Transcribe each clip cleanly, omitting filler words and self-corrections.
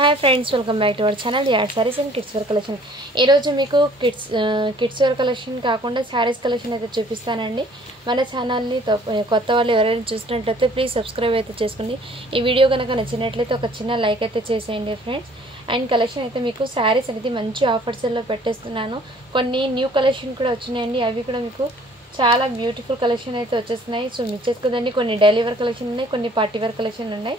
Hi friends, welcome back to our channel add sarees and kids wear collection. ఈరోజు మీకు kids wear collection కాకుండా saris collection అయితే చూపిస్తానండి. మన ఛానల్ని కొత్త వాళ్ళు ఎవరైనా చూసినట్లయితే ప్లీజ్ సబ్స్క్రైబ్ అయితే చేసుకోండి. ఈ వీడియో కనుక నచ్చినట్లయితే ఒక చిన్న లైక్ అయితే చేసేయండి ఫ్రెండ్స్. అండ్ కలెక్షన్ అయితే మీకు శారీస్ అనేది మంచి ఆఫర్స్లో పెట్టేస్తున్నాను. కొన్ని న్యూ కలెక్షన్ కూడా వచ్చినాయండి. అవి కూడా మీకు చాలా బ్యూటిఫుల్ కలెక్షన్ అయితే వచ్చేస్తున్నాయి. సో మిస్ చేసుకోదండి. కొన్ని డైలీ వేర్ కలెక్షన్ ఉన్నాయి, కొన్ని పార్టీ వేర్ కలెక్షన్ ఉన్నాయి.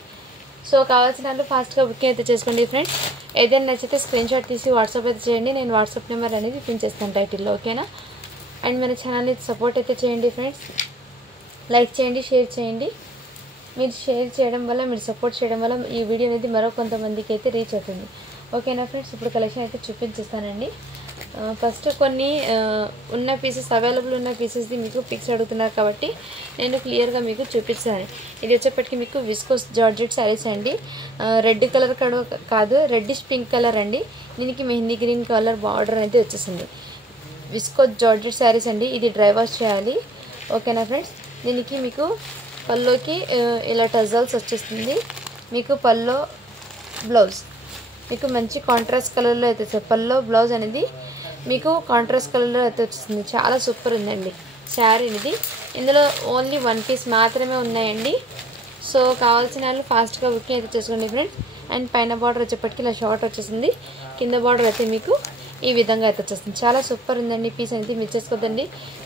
సో కావాల్సిన వాళ్ళు ఫాస్ట్గా బుకింగ్ అయితే చేసుకోండి ఫ్రెండ్స్. ఏదైనా నచ్చితే స్క్రీన్ షాట్ తీసి వాట్సాప్ అయితే చేయండి. నేను వాట్సాప్ నెంబర్ అనేది పిన్ చేస్తాను టైటిల్లో, ఓకేనా. అండ్ మన ఛానల్ని సపోర్ట్ అయితే చేయండి ఫ్రెండ్స్. లైక్ చేయండి, షేర్ చేయండి. మీరు షేర్ చేయడం వల్ల, మీరు సపోర్ట్ చేయడం వల్ల ఈ వీడియో అనేది మరో కొంతమందికి అయితే రీచ్ అవుతుంది, ఓకేనా ఫ్రెండ్స్. ఇప్పుడు కలెక్షన్ అయితే చూపించేస్తానండి. ఫస్ట్ కొన్ని ఉన్న పీసెస్, అవైలబుల్ ఉన్న పీసెస్ది మీకు పిక్స్ అడుగుతున్నారు కాబట్టి నేను క్లియర్గా మీకు చూపిస్తాను. ఇది వచ్చేప్పటికి మీకు విస్కోస్ జార్జెట్ శారీస్ అండి. రెడ్ కలర్ కాదు, రెడ్డిష్ పింక్ కలర్ అండి. దీనికి మెహందీ గ్రీన్ కలర్ బార్డర్ అయితే వచ్చేసింది. విస్కోస్ జార్జెట్ శారీస్ అండి. ఇది డ్రై వాష్ చేయాలి, ఓకేనా ఫ్రెండ్స్. దీనికి మీకు పల్లోకి ఇలా టజల్స్ వచ్చేస్తుంది. మీకు పల్లో బ్లౌజ్ మీకు మంచి కాంట్రాస్ట్ కలర్లో అయితే వస్తుంది. పల్లో బ్లౌజ్ అనేది మీకు కాంట్రాస్ట్ కలర్లో అయితే వచ్చేస్తుంది. చాలా సూపర్ ఉందండి శారీ ఇది. ఇందులో ఓన్లీ వన్ పీస్ మాత్రమే ఉన్నాయండి. సో కావాల్సిన వాళ్ళు ఫాస్ట్గా బుకింగ్ అయితే చేసుకోండి ఫ్రెండ్స్. అండ్ పైన బార్డర్ వచ్చేప్పటికి ఇలా షార్ట్ వచ్చేసింది. కింద బార్డర్ అయితే మీకు ఈ విధంగా అయితే వచ్చేస్తుంది. చాలా సూపర్ ఉందండి పీస్ అనేది, మిస్ చేసుకోవద్దండి.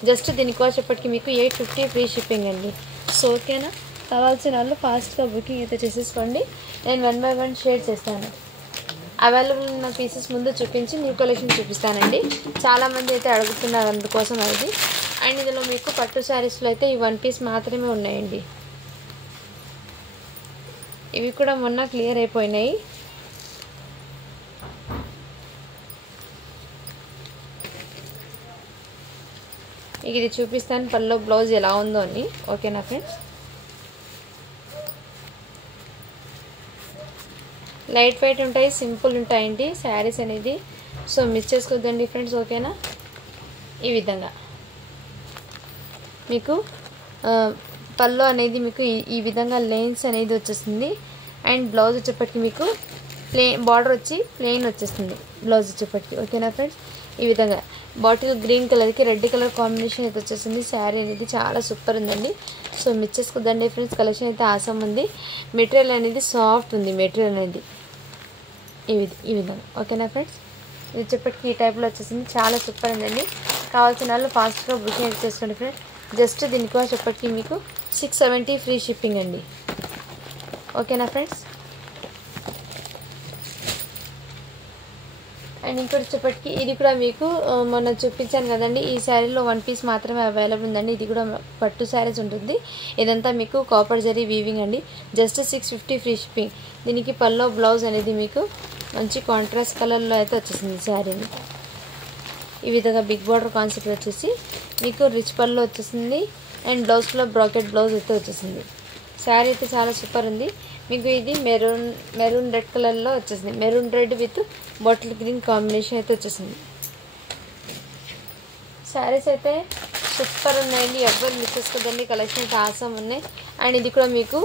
జస్ట్ దీనికి వచ్చేప్పటికి మీకు 850 ఫ్రీ షిప్పింగ్ అండి. సో ఓకేనా. కావాల్సిన వాళ్ళు ఫాస్ట్గా బుకింగ్ అయితే చేసేసుకోండి. నేను 1 by 1 షేర్ చేస్తాను. అవైలబుల్ ఉన్న పీసెస్ ముందు చూపించి న్యూ కలెక్షన్ చూపిస్తానండి. చాలామంది అయితే అడుగుతున్నారు అందుకోసం అది. అండ్ ఇందులో మీకు పట్టు శారీస్లో అయితే ఈ 1 పీస్ మాత్రమే ఉన్నాయండి. ఇవి కూడా మొన్న క్లియర్ అయిపోయినాయి. మీకు ఇది చూపిస్తాను పల్లో బ్లౌజ్ ఎలా ఉందో అని, ఓకేనా ఫ్రెండ్స్. లైట్ వెయిట్ ఉంటాయి, సింపుల్ ఉంటాయండి శారీస్ అనేది. సో మిస్ చేసుకోవద్దండి ఫ్రెండ్స్, ఓకేనా. ఈ విధంగా మీకు పళ్ళు అనేది మీకు ఈ విధంగా లైన్స్ అనేది వచ్చేస్తుంది. అండ్ బ్లౌజ్ వచ్చేప్పటికి మీకు బార్డర్ వచ్చి ప్లెయిన్ వచ్చేస్తుంది బ్లౌజ్ వచ్చేప్పటికి, ఓకేనా ఫ్రెండ్స్. ఈ విధంగా బాటిల్ గ్రీన్ కలర్కి రెడ్ కలర్ కాంబినేషన్ అయితే వచ్చేసింది. శారీ అనేది చాలా సూపర్ ఉందండి. సో మిస్ చేసుకోవద్దండి ఫ్రెండ్స్. కలెక్షన్ అయితే ఆసమ్ ఉంది. మెటీరియల్ అనేది సాఫ్ట్ ఉంది, మెటీరియల్ అనేది ఈ విధంగా, ఓకేనా ఫ్రెండ్స్. ఇది వచ్చేప్పటికి ఈ టైప్లో వచ్చేసింది. చాలా సూపర్ ఉందండి. కావాల్సిన వాళ్ళు ఫాస్ట్గా బుకింగ్ చేసుకోండి ఫ్రెండ్స్. జస్ట్ దీనికి వచ్చేప్పటికి మీకు 670 ఫ్రీ షిప్పింగ్ అండి, ఓకేనా ఫ్రెండ్స్. అండ్ ఇంకోటి వచ్చేప్పటికి ఇది కూడా మీకు మొన్న చూపించాను కదండి. ఈ శారీలో 1 పీస్ మాత్రమే అవైలబుల్ ఉందండి. ఇది కూడా పట్టు శారీస్ ఉంటుంది. ఇదంతా మీకు కాపర్ జరీ వీవింగ్ అండి. Just 650 free shipping. దీనికి పల్లో బ్లౌజ్ అనేది మీకు మంచి కాంట్రాస్ట్ కలర్లో అయితే వచ్చేసింది శారీని. ఈ విధంగా బిగ్ బార్డర్ కాన్సెప్ట్ వచ్చేసి మీకు రిచ్ పల్లో వచ్చేసింది. అండ్ బ్లౌజ్లో బ్రాకెట్ బ్లౌజ్ అయితే వచ్చేసింది. శారీ అయితే చాలా సూపర్ ఉంది. మీకు ఇది మెరూన్ రెడ్ కలర్లో వచ్చేసింది. Maroon red with bottle green combination అయితే వచ్చేసింది. శారీస్ అయితే సూపర్ ఉన్నాయండి, ఎవరు మిస్ చేసుకోదండి. కలెక్షన్ అయితే ఆసమ్ ఉన్నాయి. అండ్ ఇది కూడా మీకు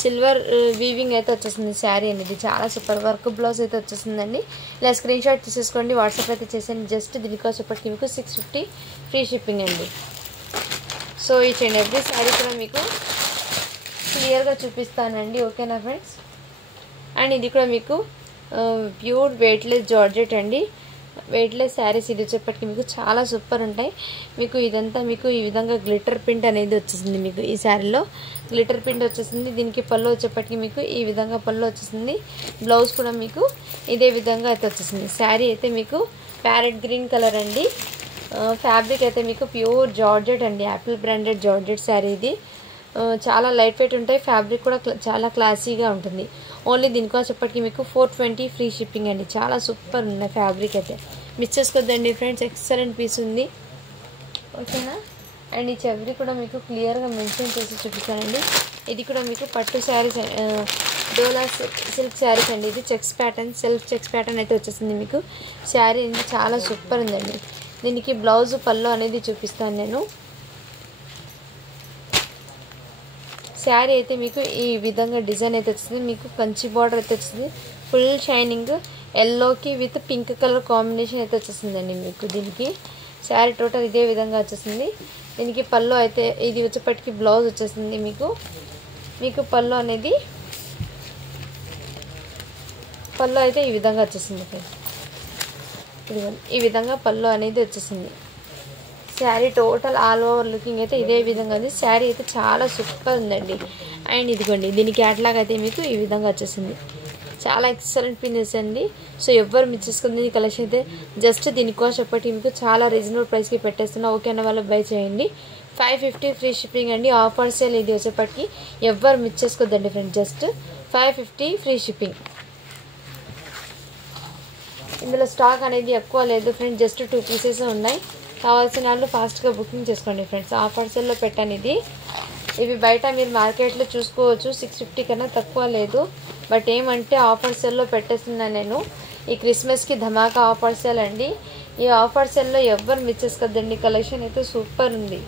సిల్వర్ వీవింగ్ అయితే వచ్చేసింది. శారీ అనేది చాలా సూపర్. వర్క్ బ్లౌజ్ అయితే వచ్చేసిందండి. ఇలా స్క్రీన్ షాట్ తీసేసుకోండి, వాట్సాప్ అయితే చేసేయండి. జస్ట్ దీనికోసం ఇప్పటికి మీకు 650 ఫ్రీ షిప్పింగ్ అండి. So each and every sari కూడా మీకు క్లియర్గా చూపిస్తానండి, ఓకేనా ఫ్రెండ్స్. అండ్ ఇది కూడా మీకు ప్యూర్ వెయిట్లెస్ జార్జెట్ అండి. వెయిట్లెస్ శారీస్ ఇది వచ్చేప్పటికి మీకు చాలా సూపర్ ఉంటాయి. మీకు ఇదంతా మీకు ఈ విధంగా గ్లిటర్ ప్రింట్ అనేది వచ్చేసింది. మీకు ఈ శారీలో గ్లిటర్ ప్రింట్ వచ్చేసింది. దీనికి పళ్ళు వచ్చేప్పటికి మీకు ఈ విధంగా పళ్ళు వచ్చేసింది. బ్లౌజ్ కూడా మీకు ఇదే విధంగా అయితే వచ్చేసింది. శారీ అయితే మీకు ప్యారెట్ గ్రీన్ కలర్ అండి. ఫ్యాబ్రిక్ అయితే మీకు ప్యూర్ జార్జెట్ అండి, యాపిల్ బ్రాండెడ్ జార్జెట్ శారీ ఇది. చాలా లైట్ వెయిట్ ఉంటాయి. ఫ్యాబ్రిక్ కూడా చాలా క్లాసీగా ఉంటుంది. ఓన్లీ దీనికోసం చెప్పటికి మీకు 420 ఫ్రీ షిప్పింగ్ అండి. చాలా సూపర్ ఉన్నాయి ఫ్యాబ్రిక్ అయితే, మిస్ చేసుకోవద్దండి ఫ్రెండ్స్. ఎక్సలెంట్ పీస్ ఉంది, ఓకేనా. అండ్ ఈ చెవరి కూడా మీకు క్లియర్గా మెన్షన్ చేసి చూపిస్తానండి. ఇది కూడా మీకు పట్టు శారీస్, డోలా సిల్క్ శారీస్ అండి. ఇది checks pattern, self checks pattern అయితే వచ్చేసింది. మీకు శారీ అనేది చాలా సూపర్ ఉందండి. దీనికి బ్లౌజ్ పళ్ళు అనేది చూపిస్తాను నేను. శారీ అయితే మీకు ఈ విధంగా డిజైన్ అయితే వచ్చింది. మీకు కంచి బార్డర్ అయితే వచ్చింది. ఫుల్ షైనింగ్ ఎల్లోకి విత్ పింక్ కలర్ కాంబినేషన్ అయితే వచ్చేసిందండి మీకు దీనికి. శారీ టోటల్ ఇదే విధంగా వచ్చేసింది. దీనికి పళ్ళు అయితే ఇది వచ్చేప్పటికి బ్లౌజ్ వచ్చేసింది మీకు పళ్ళు అనేది పళ్ళు అయితే ఈ విధంగా వచ్చేసింది ఫ్రెండ్స్. ఈ విధంగా పళ్ళు అనేది వచ్చేసింది. Sari total all over looking అయితే ఇదే విధంగా ఉంది. శారీ అయితే చాలా సూపర్ ఉందండి. అండ్ ఇదిగోండి దీని క్యాట్లాగ్ అయితే మీకు ఈ విధంగా వచ్చేసింది. చాలా ఎక్సలెంట్ పీసెస్ అండి. సో ఎవ్వరు మిస్ చేసుకుంది ఈ కలెక్షన్ అయితే. జస్ట్ దీని కాస్ట్ చెప్పటి మీకు చాలా రీజనబుల్ ప్రైస్కి పెట్టేస్తున్నా. ఓకే అన్న వాళ్ళు బై చేయండి. 550 ఫ్రీ షిప్పింగ్ అండి. ఆఫర్ సేల్ ఇది వచ్చేప్పటికి ఎవ్వరు మిస్ చేసుకోవద్దండి ఫ్రెండ్స్. Just 550 free shipping. ఇందులో స్టాక్ అనేది ఎక్కువ లేదు ఫ్రెండ్స్. జస్ట్ 2 పీసెస్ ఉన్నాయి. కావాల్సిన వాళ్ళు ఫాస్ట్గా బుకింగ్ చేసుకోండి ఫ్రెండ్స్. ఆఫర్ సేల్లో పెట్టాను ఇది. ఇవి బయట మీరు మార్కెట్లో చూసుకోవచ్చు 650 కన్నా తక్కువ లేదు. బట్ ఏమంటే ఆఫర్ సేల్లో పెట్టేస్తున్నాను నేను. ఈ క్రిస్మస్కి ధమాకా ఆఫర్ సేల్ అండి. ఈ ఆఫర్ సేల్లో ఎవ్వరు మిస్ చేసుకోద్దండి. కలెక్షన్ అయితే సూపర్ ఉంది.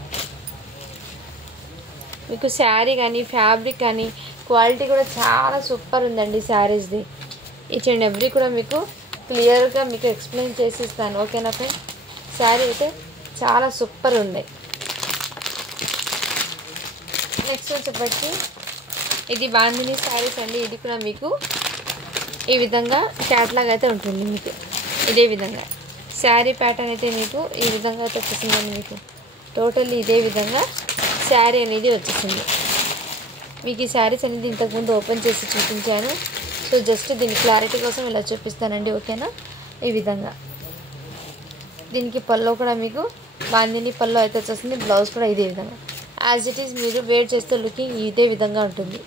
మీకు శారీ కానీ ఫ్యాబ్రిక్ కానీ క్వాలిటీ కూడా చాలా సూపర్ ఉందండి శారీస్ది. ఈచ్ అండ్ ఎవ్రీ కూడా మీకు క్లియర్గా మీకు ఎక్స్ప్లెయిన్ చేసి ఇస్తాను. ఓకేనా ఫ్రెండ్స్. శారీ అయితే చాలా సూపర్ ఉన్నాయి. నెక్స్ట్ వచ్చేప్పటికి ఇది బాందిని శారీస్ అండి. ఇది కూడా మీకు ఈ విధంగా క్యాట్లాగ్ అయితే ఉంటుంది మీకు. ఇదే విధంగా శారీ ప్యాటర్న్ అయితే మీకు ఈ విధంగా అయితే వచ్చేసిందండి. మీకు టోటల్లీ ఇదే విధంగా శారీ అనేది వచ్చేసింది. మీకు ఈ శారీస్ అనేది ఇంతకుముందు ఓపెన్ చేసి చూపించాను. సో జస్ట్ దీని క్లారిటీ కోసం ఇలా చూపిస్తానండి. ఓకేనా. ఈ విధంగా దీనికి పళ్ళు కూడా మీకు బాందిని పళ్ళు అయితే వచ్చేసింది. బ్లౌజ్ కూడా ఇదే విధంగా యాజ్ ఇట్ ఈస్ మీరు వేర్ చేస్తే లుకింగ్ ఇదే విధంగా ఉంటుంది.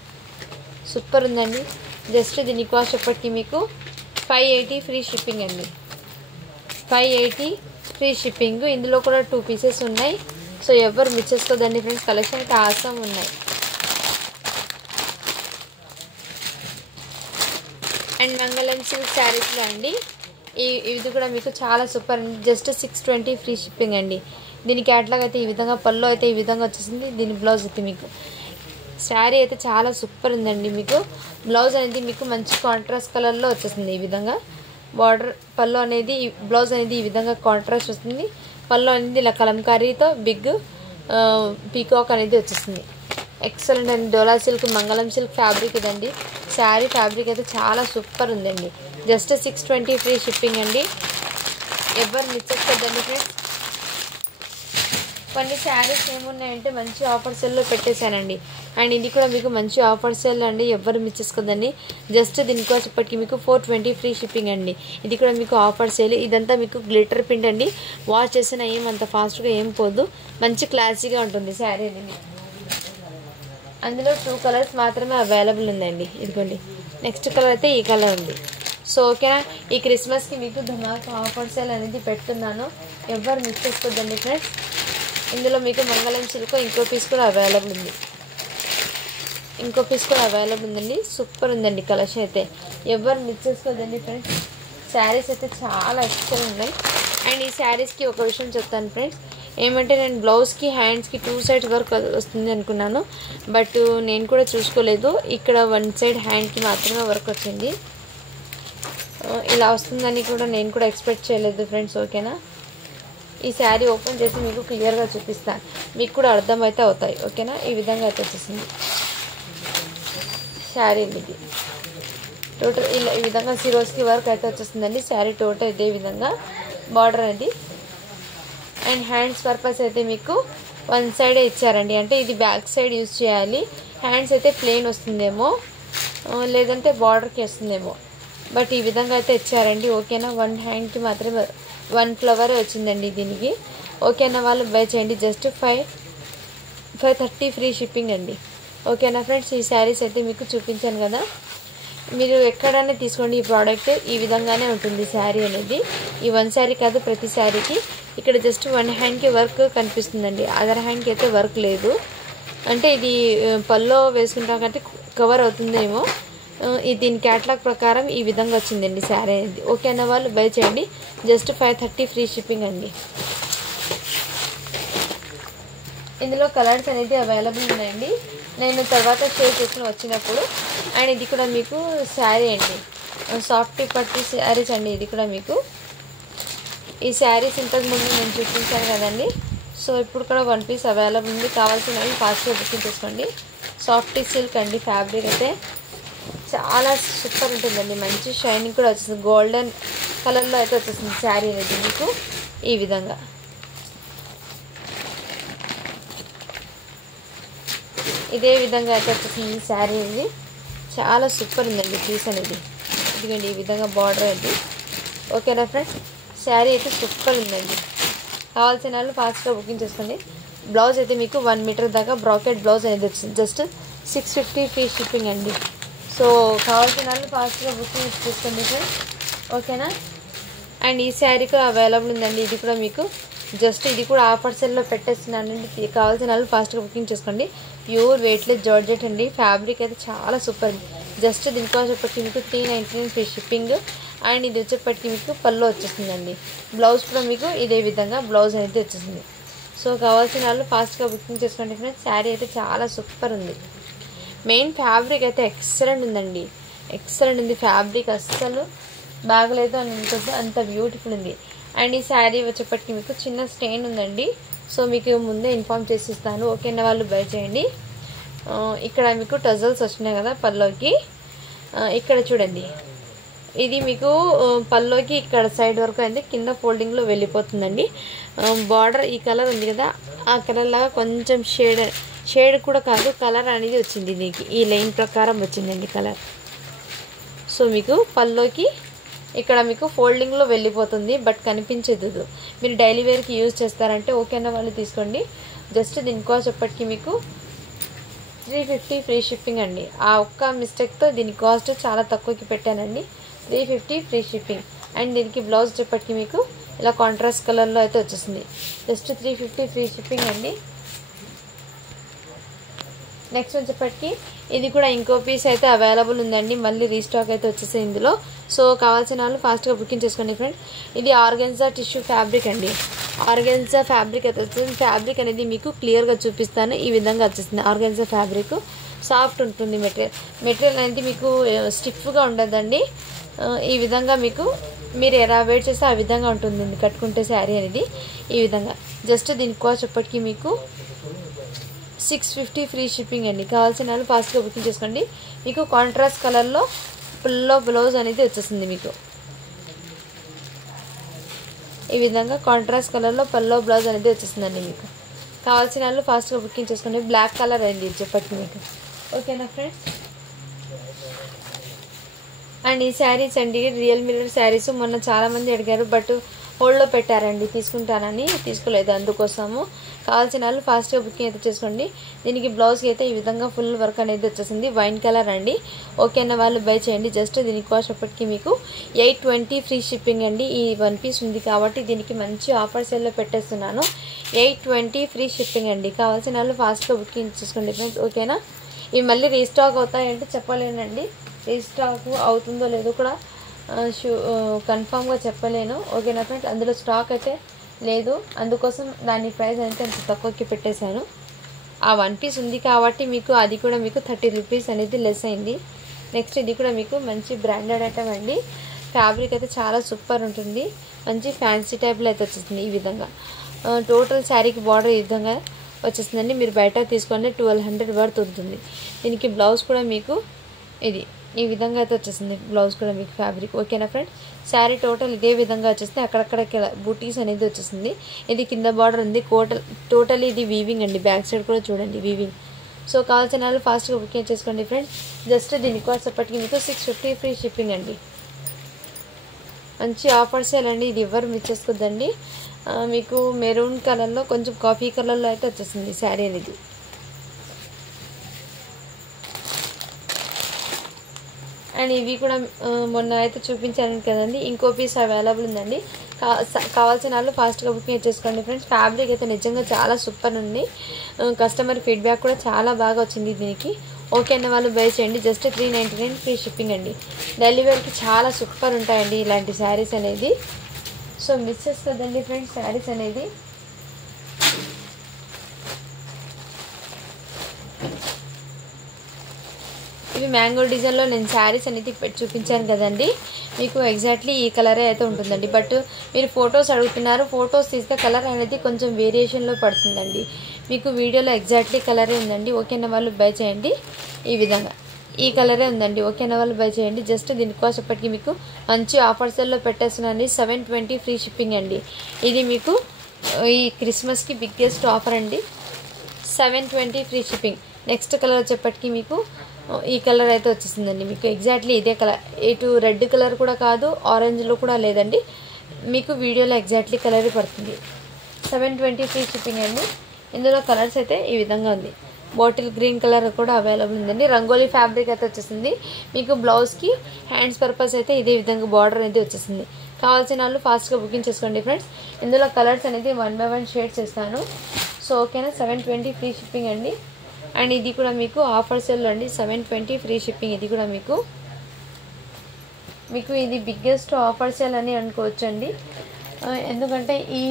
సూపర్ ఉందండి. జస్ట్ దీని కాస్ట్ ఎప్పటికీ మీకు 580 ఫ్రీ షిప్పింగ్ అండి. 580 ఫ్రీ షిప్పింగ్. ఇందులో కూడా 2 పీసెస్ ఉన్నాయి. సో ఎవరు మిస్ చేసుకోదండి ఫ్రెండ్స్. కలెక్షన్ అయితే ఆసమ్ ఉన్నాయి. అండ్ మంగళం సిల్క్ శారీస్లో అండి ఇది కూడా మీకు చాలా సూపర్ అండి. జస్ట్ 620 ఫ్రీ షిప్పింగ్ అండి. దీని క్యాట్లాగ్ అయితే ఈ విధంగా పళ్ళు అయితే ఈ విధంగా వచ్చేసింది. దీని బ్లౌజ్ అయితే మీకు శారీ అయితే చాలా సూపర్ ఉందండి. మీకు బ్లౌజ్ అనేది మీకు మంచి కాంట్రాస్ట్ కలర్లో వచ్చేసింది. ఈ విధంగా బార్డర్ పళ్ళు అనేది బ్లౌజ్ అనేది ఈ విధంగా కాంట్రాస్ట్ వస్తుంది. పళ్ళు అనేది ఇలా కలంకారీతో బిగ్ పీకాక్ అనేది వచ్చేసింది. ఎక్సలెంట్ అండి. డోలా సిల్క్ మంగళం సిల్క్ ఫ్యాబ్రిక్ ఇదండి. శారీ ఫ్యాబ్రిక్ అయితే చాలా సూపర్ ఉందండి. జస్ట్ 620 ఫ్రీ షిప్పింగ్ అండి. ఎవరు మిస్ చేసుకోవద్దండి ఫ్రెండ్స్. కొన్ని శారీస్ ఏమున్నాయంటే మంచి ఆఫర్ సేల్లో పెట్టేశానండి. అండ్ ఇది కూడా మీకు మంచి ఆఫర్ సేల్ అండి. ఎవరు మిస్ చేసుకోదండి. జస్ట్ దీనికోసం ఇప్పటికి మీకు 420 ఫ్రీ షిప్పింగ్ అండి. ఇది కూడా మీకు ఆఫర్ సేల్. ఇదంతా మీకు గ్లిటర్ ప్రింట్ అండి. వాష్ చేసిన ఏమంత ఫాస్ట్గా ఏం పోదు. మంచి క్లాసీగా ఉంటుంది శారీ అనేది. అందులో 2 కలర్స్ మాత్రమే అవైలబుల్ ఉందండి. ఇదిగోండి నెక్స్ట్ కలర్ అయితే ఈ కలర్ ఉంది. సో ఓకేనా. ఈ క్రిస్మస్కి మీకు ధమాకా ఆఫర్ సేల్ అనేది పెడుతున్నాను. ఎవరు మిస్ చేసుకోద్దండి ఫ్రెండ్స్. ఇందులో మీకు మంగళం సిల్క్ ఇంకో పీస్ కూడా అవైలబుల్ ఉందండి. సూపర్ ఉందండి కలెక్షన్ అయితే. ఎవరు మిస్ చేసుకోదండి ఫ్రెండ్స్. శారీస్ అయితే చాలా ఎక్సలెంట్ ఉన్నాయి. అండ్ ఈ శారీస్కి ఒక విషయం చెప్తాను ఫ్రెండ్స్. ఏమంటే నేను బ్లౌజ్కి హ్యాండ్స్కి 2 సైడ్స్ వర్క్ వస్తుంది అనుకున్నాను. బట్ నేను కూడా చూసుకోలేదు. ఇక్కడ 1 సైడ్ హ్యాండ్కి మాత్రమే వర్క్ వచ్చింది. ఇలా వస్తుందని కూడా నేను కూడా ఎక్స్పెక్ట్ చేయలేదు ఫ్రెండ్స్. ఓకేనా. ఈ శారీ ఓపెన్ చేసి మీకు క్లియర్గా చూపిస్తాను. మీకు కూడా అర్థమైతే అవుతాయి. ఓకేనా. ఈ విధంగా అయితే వచ్చేసింది శారీ. ఇది టోటల్ ఇలా ఈ విధంగా సిరోస్కి వర్క్ అయితే వచ్చేస్తుందండి. శారీ టోటల్ ఇదే విధంగా బార్డర్ అనేది. అండ్ హ్యాండ్స్ పర్పస్ అయితే మీకు 1 సైడే ఇచ్చారండి. అంటే ఇది బ్యాక్ సైడ్ యూజ్ చేయాలి. హ్యాండ్స్ అయితే ప్లెయిన్ వస్తుందేమో, లేదంటే బార్డర్కి వస్తుందేమో. బట్ ఈ విధంగా అయితే ఇచ్చారండి. ఓకేనా. 1 హ్యాండ్కి మాత్రమే 1 ఫ్లవరే వచ్చిందండి దీనికి. ఓకేనా. వాళ్ళు బై చేయండి. జస్ట్ 530 ఫ్రీ షిప్పింగ్ అండి. ఓకేనా ఫ్రెండ్స్. ఈ శారీస్ అయితే మీకు చూపించాను కదా. మీరు ఎక్కడైనా తీసుకోండి. ఈ ప్రోడక్ట్ ఈ విధంగానే ఉంటుంది శారీ అనేది. ఈ 1 శారీ కాదు, ప్రతి శారీకి ఇక్కడ జస్ట్ 1 హ్యాండ్కి వర్క్ కనిపిస్తుందండి. అదర్ హ్యాండ్కి అయితే వర్క్ లేదు. అంటే ఇది పల్లో వేసుకుంటాం కాబట్టి కవర్ అవుతుందేమో. దీని క్యాటలాగ్ ప్రకారం ఈ విధంగా వచ్చిందండి శారీ అనేది. ఓకే అన్న వాళ్ళు బై చేయండి. జస్ట్ 530 ఫ్రీ షిప్పింగ్ అండి. ఇందులో కలర్స్ అనేది అవైలబుల్ ఉన్నాయండి. నేను తర్వాత షేర్ చేసుకుని వచ్చినప్పుడు. అండ్ ఇది కూడా మీకు శారీ అండి. సాఫ్ట్ పట్టు శారీస్ అండి. ఇది కూడా మీకు ఈ శారీస్ ఇంతకు ముందు నేను చూపించాను కదండి. సో ఇప్పుడు కూడా వన్ పీస్ అవైలబుల్ ఉంది. కావాల్సిన వాళ్ళు ఫాస్ట్గా బుకింగ్ చేసుకోండి. సాఫ్ట్ సిల్క్ అండి. ఫ్యాబ్రిక్ అయితే చాలా సూపర్ ఉంటుందండి. మంచి షైనింగ్ కూడా వచ్చేస్తుంది. గోల్డెన్ కలర్లో అయితే వచ్చేస్తుంది శారీ అనేది మీకు ఈ విధంగా. ఇదే విధంగా అయితే వచ్చేసింది శారీ అనేది. చాలా సూపర్ ఉందండి పీస్ అనేది. ఇదిగోండి ఈ విధంగా బార్డర్ అయితే. ఓకేనా ఫ్రెండ్స్, శారీ అయితే సూపర్ ఉందండి. కావాల్సిన వాళ్ళు ఫాస్ట్గా బుకింగ్ చేసుకోండి. బ్లౌజ్ అయితే మీకు 1 మీటర్ దాకా బ్రాకెట్ బ్లౌజ్ అనేది వచ్చింది. జస్ట్ 650 ఫ్రీ షిప్పింగ్ అండి. సో కావాల్సిన వాళ్ళు ఫాస్ట్గా బుకింగ్ చేసుకోండి ఫ్రెండ్స్. ఓకేనా. అండ్ ఈ శారీ కూడా అవైలబుల్ ఉందండి. ఇది కూడా మీకు జస్ట్ ఇది కూడా ఆఫర్ సెల్లో పెట్టేస్తున్నానండి. కావాల్సిన వాళ్ళు ఫాస్ట్గా బుకింగ్ చేసుకోండి. ప్యూర్ వెయిట్లెస్ జార్జెట్ అండి. ఫ్యాబ్రిక్ అయితే చాలా సూపర్. జస్ట్ దీనికోసం వచ్చేప్పటికి మీకు 399 ఫ్రీ షిప్పింగ్. అండ్ ఇది వచ్చేప్పటికి మీకు పళ్ళు వచ్చేస్తుందండి. బ్లౌజ్ కూడా మీకు ఇదే విధంగా బ్లౌజ్ అనేది వచ్చేసింది. సో కావాల్సిన వాళ్ళు ఫాస్ట్గా బుకింగ్ చేసుకోండి ఫ్రెండ్స్. శారీ అయితే చాలా సూపర్ ఉంది. మెయిన్ ఫ్యాబ్రిక్ అయితే ఎక్సలెంట్ ఉందండి. ఎక్సలెంట్ ఉంది ఫ్యాబ్రిక్. అస్సలు బాగలేదు అని అనుకుంటే అంత బ్యూటిఫుల్ ఉంది. అండ్ ఈ శారీ వచ్చేప్పటికి మీకు చిన్న స్టెయిన్ ఉందండి. సో మీకు ముందే ఇన్ఫామ్ చేసి ఇస్తాను. ఓకేనా వాళ్ళు బై చేయండి. ఇక్కడ మీకు టజల్స్ వచ్చినాయి కదా పల్లోకి. ఇక్కడ చూడండి, ఇది మీకు పల్లోకి ఇక్కడ సైడ్ వరకు అయితే కింద ఫోల్డింగ్లో వెళ్ళిపోతుందండి. బార్డర్ ఈ కలర్ ఉంది కదా, ఆ కలర్ లాగా కొంచెం షేడ్ కూడా కాదు, కలర్ అనేది వచ్చింది దీనికి. ఈ లైన్ ప్రకారం వచ్చిందండి కలర్. సో మీకు పల్లోకి ఇక్కడ మీకు ఫోల్డింగ్లో వెళ్ళిపోతుంది, బట్ కనిపించదు. మీరు డైలీ వేర్కి యూజ్ చేస్తారంటే ఓకేనా వాళ్ళు తీసుకోండి. జస్ట్ దీనికోసం చెప్పటికి మీకు 350 ఫ్రీ షిప్పింగ్ అండి. ఆ ఒక్క మిస్టేక్తో దీని కాస్ట్ చాలా తక్కువకి పెట్టానండి. 350 ఫ్రీ షిప్పింగ్. అండ్ దీనికి బ్లౌజ్ చెప్పటికి మీకు ఇలా కాంట్రాస్ట్ కలర్లో అయితే వచ్చేసింది. జస్ట్ 350 ఫ్రీ షిప్పింగ్ అండి. నెక్స్ట్ వచ్చేప్పటికి ఇది కూడా ఇంకో పీస్ అయితే అవైలబుల్ ఉందండి. మళ్ళీ రీస్టాక్ అయితే వచ్చేసింది ఇందులో. సో కావాల్సిన వాళ్ళు ఫాస్ట్గా బుకింగ్ చేసుకోండి ఫ్రెండ్. ఇది ఆర్గెన్జా టిష్యూ ఫ్యాబ్రిక్ అండి. ఆర్గెన్జా ఫ్యాబ్రిక్ అయితే వచ్చింది. ఫ్యాబ్రిక్ అనేది మీకు క్లియర్గా చూపిస్తాను. ఈ విధంగా వచ్చేసింది ఆర్గెన్జా ఫ్యాబ్రిక్. సాఫ్ట్ ఉంటుంది మెటీరియల్ అనేది మీకు స్టిఫ్గా ఉండదండి. ఈ విధంగా మీకు మీరు ఎలా వేట్ చేస్తే ఆ విధంగా ఉంటుంది కట్టుకుంటే శారీ అనేది ఈ విధంగా. జస్ట్ దీనికోసం చెప్పటికి మీకు 650 ఫ్రీ షిప్పింగ్ అండి. కావాల్సిన వాళ్ళు ఫాస్ట్గా బుకింగ్ చేసుకోండి. మీకు కాంట్రాస్ట్ కలర్లో ఫుల్లో బ్లౌజ్ అనేది వచ్చేసింది మీకు ఈ విధంగా. కాంట్రాస్ట్ కలర్లో పల్లో బ్లౌజ్ అనేది వచ్చేసిందండి మీకు. కావాల్సిన వాళ్ళు ఫాస్ట్గా బుకింగ్ చేసుకోండి. బ్లాక్ కలర్ అండి చెప్పండి మీకు. ఓకేనా ఫ్రెండ్స్. అండ్ ఈ శారీస్ అండి రియల్ మిర్రర్ శారీస్. మొన్న చాలామంది అడిగారు, బట్ హోల్డ్లో పెట్టారండి, తీసుకుంటానని తీసుకోలేదు. అందుకోసము కావాల్సిన వాళ్ళు ఫాస్ట్గా బుకింగ్ అయితే చేసుకోండి. దీనికి బ్లౌజ్కి అయితే ఈ విధంగా ఫుల్ వర్క్ అనేది వచ్చేసింది. వైన్ కలర్ అండి. ఓకేనా వాళ్ళు బై చేయండి. జస్ట్ దీనికి కాస్ట్ అప్పటికి మీకు 820 ఫ్రీ షిప్పింగ్ అండి. ఈ వన్ పీస్ ఉంది కాబట్టి దీనికి మంచి ఆఫర్ సేల్లో పెట్టేస్తున్నాను. 820 ఫ్రీ షిప్పింగ్ అండి. కావాల్సిన వాళ్ళు ఫాస్ట్గా బుకింగ్ చేసుకోండి ఫ్రెండ్స్. ఓకేనా. ఇవి మళ్ళీ రీస్టాక్ అవుతాయంటే చెప్పలేనండి. రీస్టాక్ అవుతుందో లేదో కూడా కన్ఫామ్గా చెప్పలేను. ఓకేనా ఫ్రెండ్స్. అందులో స్టాక్ అయితే లేదు, అందుకోసం దాని ప్రైస్ అయితే అంత తక్కువకి పెట్టేశాను. ఆ వన్ పీస్ ఉంది కాబట్టి మీకు అది కూడా మీకు 30 రూపీస్ అనేది లెస్ అయింది. నెక్స్ట్ ఇది కూడా మీకు మంచి బ్రాండెడ్ ఐటమ్ అండి. ఫ్యాబ్రిక్ అయితే చాలా సూపర్ ఉంటుంది. మంచి ఫ్యాన్సీ టైప్లో అయితే వచ్చేసింది ఈ విధంగా. టోటల్ శారీకి బార్డర్ ఈ విధంగా వచ్చేసిందండి. మీరు బయట తీసుకుంటే 1200 వర్త్ ఉంటుంది. దీనికి బ్లౌజ్ కూడా మీకు ఇది ఈ విధంగా అయితే వచ్చేసింది. బ్లౌజ్ కూడా మీకు ఫ్యాబ్రిక్. ఓకేనా ఫ్రెండ్. శారీ టోటల్ ఇదే విధంగా వచ్చేసింది. అక్కడక్కడ బూటీస్ అనేది వచ్చేసింది. ఇది కింద బార్డర్ ఉంది. టోటల్ ఇది వీవింగ్ అండి. బ్యాక్ సైడ్ కూడా చూడండి వీవింగ్. సో కావాల్సిన వాళ్ళు ఫాస్ట్గా బుకింగ్ చేసుకోండి ఫ్రెండ్స్. జస్ట్ దీని కాస్ట్ అప్పటికి మీకు 650 ఫ్రీ షిప్పింగ్ అండి. మంచి ఆఫర్స్ అండి. ఇది ఎవరు మిస్ చేసుకోద్దండి. మీకు మెరూన్ కలర్లో కొంచెం కాఫీ కలర్లో అయితే వచ్చేసింది శారీ అనేది. అండ్ ఇవి కూడా మొన్న అయితే చూపించాను కదండి. ఇంకో పీస్ అవైలబుల్ ఉందండి. కావాల్సిన వాళ్ళు ఫాస్ట్గా బుకింగ్ చేసుకోండి ఫ్రెండ్స్. ఫ్యాబ్రిక్ అయితే నిజంగా చాలా సూపర్ ఉంది. కస్టమర్ ఫీడ్బ్యాక్ కూడా చాలా బాగా వచ్చింది దీనికి. ఓకే అన్న వాళ్ళు బై చేయండి. జస్ట్ 399 ఫ్రీ షిప్పింగ్ అండి. డైలీ వేర్కి చాలా సూపర్ ఉంటాయండి ఇలాంటి శారీస్ అనేది. సో మిస్ చేసుకోదండి ఫ్రెండ్స్ శారీస్ అనేది. ఇవి మ్యాంగో డిజైన్లో నేను శారీస్ అనేది పెట్టి చూపించాను కదండి, మీకు ఎగ్జాక్ట్లీ ఈ కలరే అయితే ఉంటుందండి. బట్ మీరు ఫొటోస్ అడుగుతున్నారు, ఫొటోస్ తీస్తే కలర్ అనేది కొంచెం వేరియేషన్లో పడుతుందండి. మీకు వీడియోలో ఎగ్జాక్ట్లీ కలరే ఉందండి. ఓకేనా వాళ్ళు బై చేయండి. ఈ విధంగా ఈ కలరే ఉందండి. ఓకేనా వాళ్ళు బై చేయండి. జస్ట్ దీనికోసప్పటికి మీకు మంచి ఆఫర్స్లో పెట్టేస్తున్నానండి. 720 ఫ్రీ షిప్పింగ్ అండి. ఇది మీకు ఈ క్రిస్మస్కి బిగ్గెస్ట్ ఆఫర్ అండి. 720 ఫ్రీ షిప్పింగ్. నెక్స్ట్ కలర్ వచ్చేప్పటికి మీకు ఈ కలర్ అయితే వచ్చేసిందండి. మీకు ఎగ్జాక్ట్లీ ఇదే కలర్, ఇటు రెడ్ కలర్ కూడా కాదు, ఆరెంజ్లో కూడా లేదండి. మీకు వీడియోలో ఎగ్జాక్ట్లీ కలర్ పడుతుంది. 720 ఫ్రీ షిప్పింగ్ అండి. ఇందులో కలర్స్ అయితే ఈ విధంగా ఉంది. బాటిల్ గ్రీన్ కలర్ కూడా అవైలబుల్ ఉందండి. రంగోలీ ఫ్యాబ్రిక్ అయితే వచ్చేసింది. మీకు బ్లౌజ్కి హ్యాండ్స్ పర్పస్ అయితే ఇదే విధంగా బార్డర్ అనేది వచ్చేసింది. కావాల్సిన వాళ్ళు ఫాస్ట్గా బుకింగ్ చేసుకోండి ఫ్రెండ్స్. ఇందులో కలర్స్ అనేది 1 by 1 షేడ్స్ చేస్తాను. సో ఓకేనా, 720 ఫ్రీ షిప్పింగ్ అండి. అండ్ ఇది కూడా మీకు ఆఫర్ సేల్ అండి. 720 ఫ్రీ షిప్పింగ్. ఇది కూడా మీకు ఇది బిగ్గెస్ట్ ఆఫర్ సేల్ అని అనుకోవచ్చు అండి. ఎందుకంటే ఈ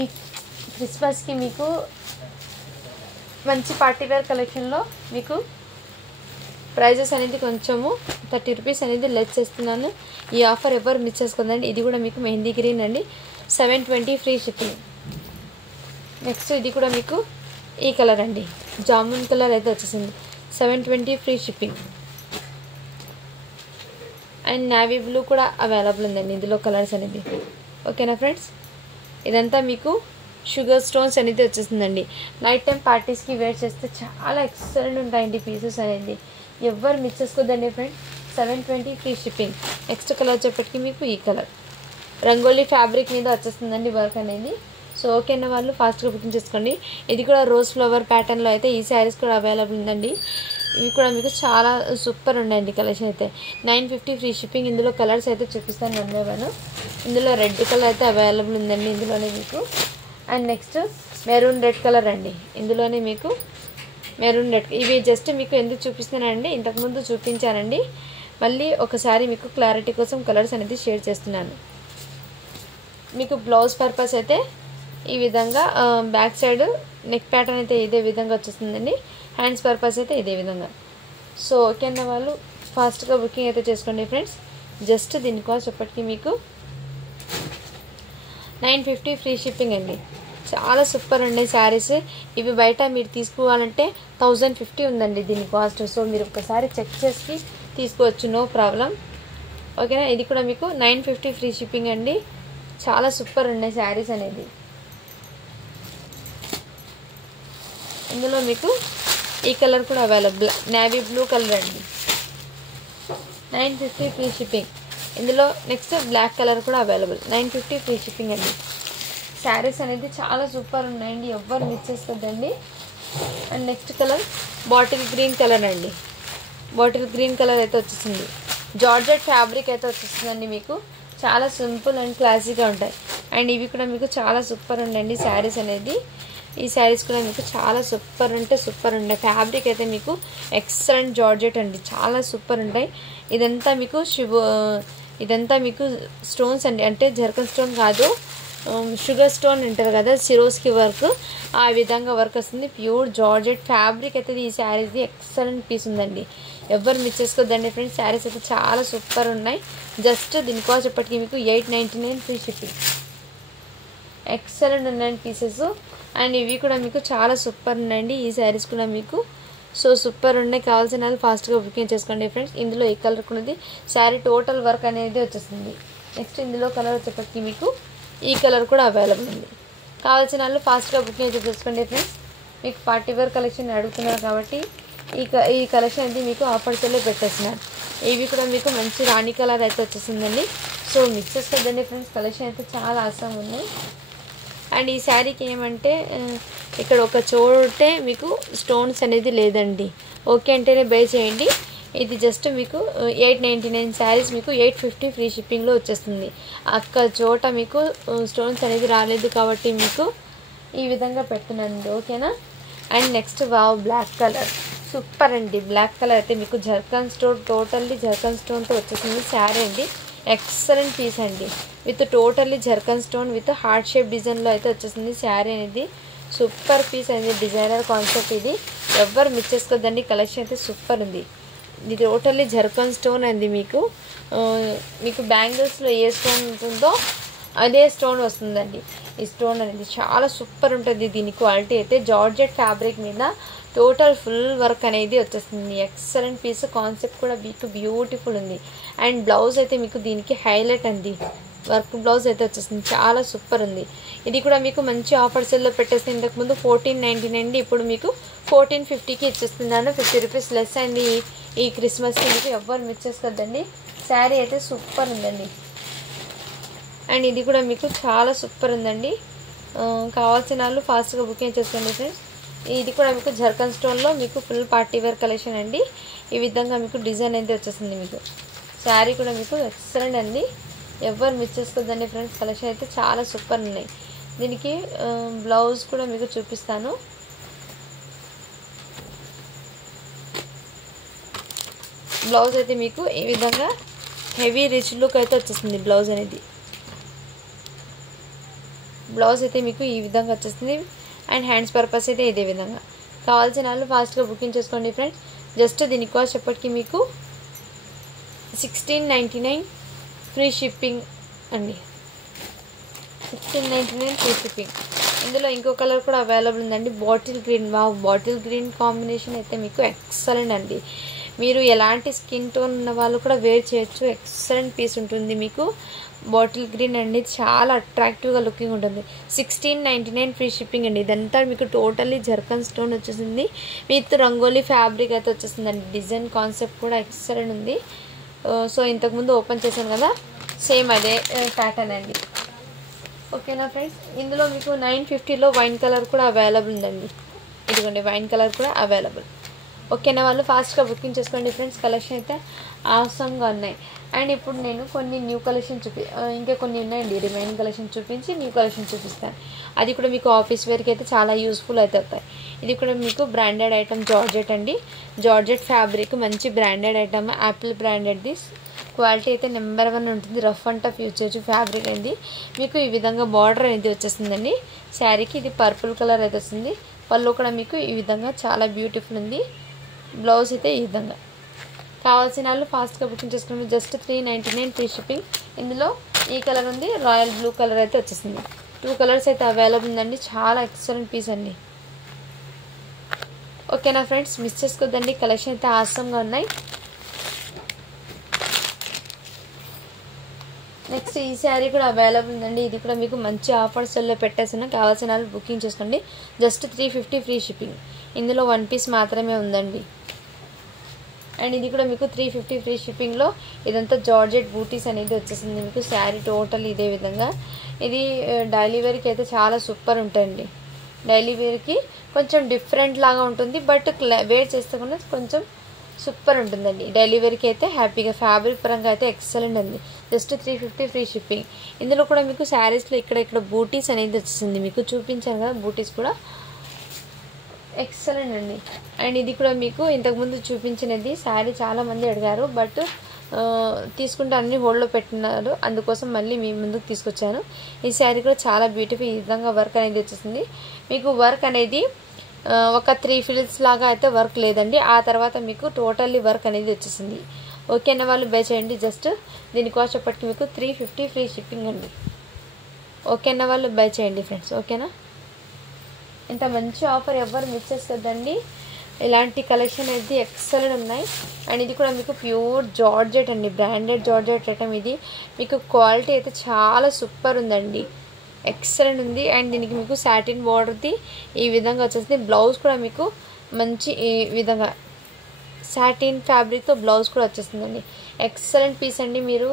క్రిస్మస్కి మీకు మంచి పార్టీవేర్ కలెక్షన్లో మీకు ప్రైజెస్ అనేది కొంచెము 30 రూపీస్ అనేది లెస్ చేస్తున్నాను. ఈ ఆఫర్ ఎవరు మిస్ చేసుకోదండి. ఇది కూడా మీకు మెహందీ గ్రీన్ అండి. 720 ఫ్రీ షిప్పింగ్. నెక్స్ట్ ఇది కూడా మీకు ఈ కలర్ అండి, జామున్ కలర్ అయితే వచ్చేసింది. 720 free shipping. And navy blue కూడా అవైలబుల్ ఉందండి ఇందులో కలర్స్ అనేది. ఓకేనా ఫ్రెండ్స్, ఇదంతా మీకు షుగర్ స్టోన్స్ అనేది వచ్చేసిందండి. నైట్ టైం పార్టీస్కి వేర్ చేస్తే చాలా ఎక్సలెంట్ ఉంటాయండి పీసెస్ అనేది. ఎవరు మిస్ చేసుకోదండి friends. 720 free shipping. Next colour వచ్చేప్పటికి మీకు ఈ కలర్ రంగోలీ ఫ్యాబ్రిక్ మీద వచ్చేస్తుందండి వర్క్ అనేది. సో ఓకేనా వాళ్ళు ఫాస్ట్గా బుకింగ్ చేసుకోండి. ఇది కూడా రోజ్ ఫ్లవర్ ప్యాటర్న్లో అయితే ఈ శారీస్ కూడా అవైలబుల్ ఉందండి. ఇవి కూడా మీకు చాలా సూపర్ ఉన్నాయండి కలెక్షన్ అయితే. 950 ఫ్రీ షిప్పింగ్. ఇందులో కలర్స్ అయితే చూపిస్తాను 1 by 1. ఇందులో రెడ్ కలర్ అయితే అవైలబుల్ ఉందండి ఇందులోనే మీకు. And next maroon red colour అండి. ఇందులోనే మీకు మెరూన్ రెడ్. ఇవి జస్ట్ మీకు ఎందుకు చూపిస్తున్నానండి, ఇంతకుముందు చూపించానండి. మళ్ళీ ఒకసారి మీకు క్లారిటీ కోసం కలర్స్ అనేది షేర్ చేస్తున్నాను. మీకు బ్లౌజ్ పర్పస్ అయితే ఈ విధంగా బ్యాక్ సైడ్ నెక్ ప్యాటర్న్ అయితే ఇదే విధంగా వచ్చేస్తుందండి. హ్యాండ్స్ పర్పస్ అయితే ఇదే విధంగా. సో ఓకే అన్న వాళ్ళు ఫాస్ట్గా బుకింగ్ అయితే చేసుకోండి ఫ్రెండ్స్. జస్ట్ దీనికోసం చెప్పటికి మీకు 950 ఫ్రీ షిప్పింగ్ అండి. చాలా సూపర్ ఉన్నాయి శారీస్. ఇవి బయట మీరు తీసుకోవాలంటే 1050 ఉందండి దీని కాస్ట్. సో మీరు ఒకసారి చెక్ చేసి తీసుకోవచ్చు, నో ప్రాబ్లం. ఓకేనా, ఇది కూడా మీకు 950 ఫ్రీ షిప్పింగ్ అండి. చాలా సూపర్ ఉన్నాయి శారీస్ అనేది. ఇందులో మీకు ఈ కలర్ కూడా అవైలబుల్, నేవీ బ్లూ కలర్ అండి. 950 ఫ్రీ షిప్పింగ్. ఇందులో నెక్స్ట్ బ్లాక్ కలర్ కూడా అవైలబుల్. 950 ఫ్రీ షిప్పింగ్ అండి. శారీస్ అనేది చాలా సూపర్ ఉన్నాయండి, ఎవ్వరు మిస్ చేసుకోద్దండి. And next colour bottle green colour అండి. బాటిల్ గ్రీన్ కలర్ అయితే వచ్చేసింది. జార్జెట్ ఫ్యాబ్రిక్ అయితే వచ్చేస్తుందండి. మీకు చాలా సింపుల్ అండ్ క్లాసీగా ఉంటాయి. అండ్ ఇవి కూడా మీకు చాలా సూపర్ ఉండండి శారీస్ అనేది. ఈ శారీస్ కూడా మీకు చాలా సూపర్ అంటే సూపర్ ఉంటాయి. ఫ్యాబ్రిక్ అయితే మీకు ఎక్సలెంట్ జార్జెట్ అండి, చాలా సూపర్ ఉంటాయి. ఇదంతా మీకు స్టోన్స్ అండి, అంటే జర్కన్ స్టోన్ కాదు, షుగర్ స్టోన్ అంటారు కదా, సిరోస్కి వర్క్, ఆ విధంగా వర్క్ వస్తుంది. ప్యూర్ జార్జెట్ ఫ్యాబ్రిక్ అయితే ఈ శారీస్ది ఎక్సలెంట్ పీస్ ఉందండి, ఎవరు మిస్ చేసుకోద్దండి ఫ్రెండ్స్. శారీస్ అయితే చాలా సూపర్ ఉన్నాయి. జస్ట్ దీనికోసం చెప్పటికి మీకు 899 ఫ్రీ షిప్పింగ్. ఎక్సలెంట్ ఉన్నాయండి పీసెస్. అండ్ ఇవి కూడా మీకు చాలా సూపర్ ఉన్నాయండి ఈ శారీస్ కూడా మీకు. సో సూపర్ ఉన్నాయి, కావాల్సిన వాళ్ళు ఫాస్ట్గా బుకింగ్ చేసుకోండి ఫ్రెండ్స్. ఇందులో ఈ కలర్ ఉన్నది, శారీ టోటల్ వర్క్ అనేది వచ్చేస్తుంది. నెక్స్ట్ ఇందులో కలర్ వచ్చేప్పటికి మీకు ఈ కలర్ కూడా అవైలబుల్ ఉంది. కావాల్సిన వాళ్ళు ఫాస్ట్గా బుకింగ్ చేసుకోండి ఫ్రెండ్స్. మీకు పార్టీ వేర్ కలెక్షన్ అడుగుతున్నారు కాబట్టి ఈ కలెక్షన్ అయితే మీకు ఆఫర్స్లో పెట్టేస్తున్నారు. ఇవి కూడా మీకు మంచి రాణి కలర్ అయితే వచ్చేసిందండి. సో మిక్స్ చేసుకోద్దండి ఫ్రెండ్స్, కలెక్షన్ అయితే చాలా ఆసమ్ ఉన్నాయి. అండ్ ఈ శారీకి ఏమంటే ఇక్కడ ఒక చోటే మీకు స్టోన్స్ అనేది లేదండి. ఓకే అంటేనే బై చేయండి. ఇది జస్ట్ మీకు 899 శారీస్ మీకు 850 ఫ్రీ షిప్పింగ్లో వచ్చేస్తుంది. అక్కడ చోట మీకు స్టోన్స్ అనేది రాలేదు కాబట్టి మీకు ఈ విధంగా పెడుతున్నానండి. ఓకేనా. And next wow black colour super అండి. బ్లాక్ కలర్ అయితే మీకు జర్కన్ స్టోన్, టోటల్లీ జర్కన్ స్టోన్తో వచ్చేసింది శారీ అండి. ఎక్సలెంట్ పీస్ అండి, with totally zircon stone with heart shape డిజైన్లో అయితే వచ్చేసింది శారీ అనేది. సూపర్ పీస్ అనేది, డిజైనర్ కాన్సెప్ట్ ఇది, ఎవ్వరు మిస్ చేసుకోద్దండి. కలెక్షన్ అయితే సూపర్ ఉంది. ఇది టోటల్లీ జర్కన్ స్టోన్ అండి. మీకు బ్యాంగిల్స్లో ఏ స్టోన్ ఉంటుందో అదే స్టోన్ వస్తుందండి. ఈ స్టోన్ అనేది చాలా సూపర్ ఉంటుంది. దీని క్వాలిటీ అయితే జార్జెట్ ఫ్యాబ్రిక్ మీద టోటల్ ఫుల్ వర్క్ అనేది వచ్చేస్తుంది. ఎక్సలెంట్ పీస్, కాన్సెప్ట్ కూడా మీకు బ్యూటిఫుల్ ఉంది. అండ్ బ్లౌజ్ అయితే మీకు దీనికి హైలైట్ అండి. వర్క్ బ్లౌజ్ అయితే వచ్చేస్తుంది, చాలా సూపర్ ఉంది. ఇది కూడా మీకు మంచి ఆఫర్ సెల్లో పెట్టేస్తే ఇంతకుముందు 1499 ఇప్పుడు మీకు 1450కి ఇచ్చేస్తున్నాను. 50 రూపీస్ లెస్ అండి. ఈ క్రిస్మస్కి మీకు ఎవ్వరు మిస్ చేసుకోవద్దండి. శారీ అయితే సూపర్ ఉందండి. అండ్ ఇది కూడా మీకు చాలా సూపర్ ఉందండి. కావాల్సిన వాళ్ళు ఫాస్ట్గా బుకింగ్ చేసుకోండి ఫ్రెండ్స్. ఇది కూడా మీకు జర్కన్ స్టోన్లో మీకు ఫుల్ పార్టీ వేర్ కలెక్షన్ అండి. ఈ విధంగా మీకు డిజైన్ అయితే వచ్చేస్తుంది. మీకు శారీ కూడా మీకు ఎక్సలెంట్ అండి. ఎవరు మిస్ చేసుకోవద్దండి ఫ్రెండ్స్. కలెక్షన్ అయితే చాలా సూపర్ ఉన్నాయి. దీనికి బ్లౌజ్ కూడా మీకు చూపిస్తాను. బ్లౌజ్ అయితే మీకు ఈ విధంగా హెవీ రిచ్ లుక్ అయితే వచ్చేస్తుంది. బ్లౌజ్ అయితే మీకు ఈ విధంగా వచ్చేస్తుంది. అండ్ హ్యాండ్స్ పర్పస్ అయితే ఇదే విధంగా. కావాల్సిన వాళ్ళు ఫాస్ట్గా బుకింగ్ చేసుకోండి ఫ్రెండ్స్. జస్ట్ దీని కాస్ట్ చెప్పటికి మీకు 1699 ఫ్రీ షిప్పింగ్ అండి. 1699 ఫ్రీ షిప్పింగ్. ఇందులో ఇంకో కలర్ కూడా అవైలబుల్ ఉందండి, bottle green. Bottle green combination అయితే మీకు ఎక్సలెంట్ అండి. మీరు ఎలాంటి స్కిన్ టోన్ ఉన్న వాళ్ళు కూడా వేర్ చేయొచ్చు. ఎక్సలెంట్ పీస్ ఉంటుంది మీకు. బాటిల్ గ్రీన్ అండి, చాలా అట్రాక్టివ్గా లుకింగ్ ఉంటుంది. 1699 ఫ్రీ షిప్పింగ్ అండి. ఇదంతా మీకు టోటల్లీ జర్కన్ స్టోన్ వచ్చేసింది. విత్ రంగోలీ ఫ్యాబ్రిక్ అయితే వచ్చేసిందండి. డిజైన్ కాన్సెప్ట్ కూడా ఎక్సలెంట్ ఉంది. సో ఇంతకుముందు ఓపెన్ చేశాను కదా, సేమ్ అదే ప్యాటర్న్ అండి. ఓకేనా ఫ్రెండ్స్. ఇందులో మీకు 950లో వైన్ కలర్ కూడా అవైలబుల్ ఉందండి. ఇదిగోండి వైన్ కలర్ కూడా అవైలబుల్. ఓకేనా, వాళ్ళు ఫాస్ట్గా బుకింగ్ చేసుకోండి ఫ్రెండ్స్. కలెక్షన్ అయితే ఆసమ్గా ఉన్నాయి. అండ్ ఇప్పుడు నేను కొన్ని న్యూ కలెక్షన్ ఇంకా కొన్ని ఉన్నాయండి. రిమైనింగ్ కలెక్షన్ చూపించి న్యూ కలెక్షన్ చూపిస్తాను. అది కూడా మీకు ఆఫీస్ వేర్కి అయితే చాలా యూస్ఫుల్ అయితే అవుతాయి. ఇది కూడా మీకు బ్రాండెడ్ ఐటమ్ జార్జెట్ అండి. జార్జెట్ ఫ్యాబ్రిక్ మంచి బ్రాండెడ్ ఐటమ్, యాపిల్ బ్రాండెడ్ది. క్వాలిటీ అయితే నెంబర్ 1 ఉంటుంది. రఫ్ అండ్ టఫ్ యూజ్ చేయొచ్చు. ఫ్యాబ్రిక్ అయింది మీకు ఈ విధంగా బార్డర్ అనేది వచ్చేసిందండి శారీకి. ఇది పర్పుల్ కలర్ అయితే వస్తుంది. పళ్ళు కూడా మీకు ఈ విధంగా చాలా బ్యూటిఫుల్ ఉంది. బ్లౌజ్ అయితే ఈ విధంగా. కావాల్సిన వాళ్ళు ఫాస్ట్గా బుకింగ్ చేసుకుని జస్ట్ 399 ఫ్రీ షిప్పింగ్. ఇందులో ఈ కలర్ ఉంది, రాయల్ బ్లూ కలర్ అయితే వచ్చేసింది. 2 కలర్స్ అయితే అవైలబుల్ ఉందండి. చాలా ఎక్సలెంట్ పీస్ అండి. ఓకేనా ఫ్రెండ్స్, మిస్ చేసుకోవద్దండి. కలెక్షన్ అయితే ఆసమ్గా ఉన్నాయి. నెక్స్ట్ ఈ శారీ కూడా అవైలబుల్ ఉందండి. ఇది కూడా మీకు మంచి ఆఫర్స్లో పెట్టేస్తున్నా. కావాల్సిన వాళ్ళు బుకింగ్ చేసుకోండి. Just 350 free shipping. ఇందులో 1 పీస్ మాత్రమే ఉందండి. అండ్ ఇది కూడా మీకు 350 ఫ్రీ షిప్పింగ్లో. ఇదంతా జార్జెట్ బూటీస్ అనేది వచ్చేసింది మీకు. శారీ టోటల్ ఇదే విధంగా. ఇది డైలీ వేర్కి అయితే చాలా సూపర్ ఉంటుంది. డైలీ వేర్కి కొంచెం డిఫరెంట్ లాగా ఉంటుంది, బట్ వేర్ చేస్తే కూడా కొంచెం సూపర్ ఉంటుందండి. డైలీ వేర్కి అయితే హ్యాపీగా. ఫ్యాబ్రిక్ పరంగా అయితే ఎక్సలెంట్ ఉంది. Just 350 free shipping. ఇందులో కూడా మీకు శారీస్లో ఇక్కడ బూటీస్ అనేది వచ్చేసింది మీకు. చూపించాను కదా బూటీస్ కూడా ఎక్సలెంట్ అండి. అండ్ ఇది కూడా మీకు ఇంతకుముందు చూపించినది శారీ చాలామంది అడిగారు, బట్ తీసుకుంటే అన్ని హోల్డ్లో పెట్టినారు. అందుకోసం మళ్ళీ మీ ముందుకు తీసుకొచ్చాను. ఈ శారీ కూడా చాలా బ్యూటిఫుల్. ఈ విధంగా వర్క్ అనేది వచ్చేసింది మీకు. వర్క్ అనేది ఒక 3 ఫిల్స్ లాగా అయితే వర్క్ లేదండి. ఆ తర్వాత మీకు టోటల్లీ వర్క్ అనేది వచ్చేసింది. ఓకేనా, వాళ్ళు బై చేయండి. జస్ట్ దీని కాస్ట్ చెప్పటికి మీకు 350 ఫ్రీ షిప్పింగ్ అండి. ఓకేనా, వాళ్ళు బై చేయండి ఫ్రెండ్స్. ఓకేనా, ఇంత మంచి ఆఫర్ ఎవ్వరు మిస్ చేసుకోవద్దండి. ఇలాంటి కలెక్షన్ అయితే ఎక్సలెంట్ ఉన్నాయి. అండ్ ఇది కూడా మీకు ప్యూర్ జార్జెట్ అండి, బ్రాండెడ్ జార్జెట్ ఐటమ్. ఇది మీకు క్వాలిటీ అయితే చాలా సూపర్ ఉందండి, ఎక్సలెంట్ ఉంది. అండ్ దీనికి మీకు సాటిన్ బార్డర్ది ఈ విధంగా వచ్చేసింది. బ్లౌజ్ కూడా మీకు మంచి ఈ విధంగా సాటిన్ ఫ్యాబ్రిక్తో బ్లౌజ్ కూడా వచ్చేస్తుందండి. ఎక్సలెంట్ పీస్ అండి. మీరు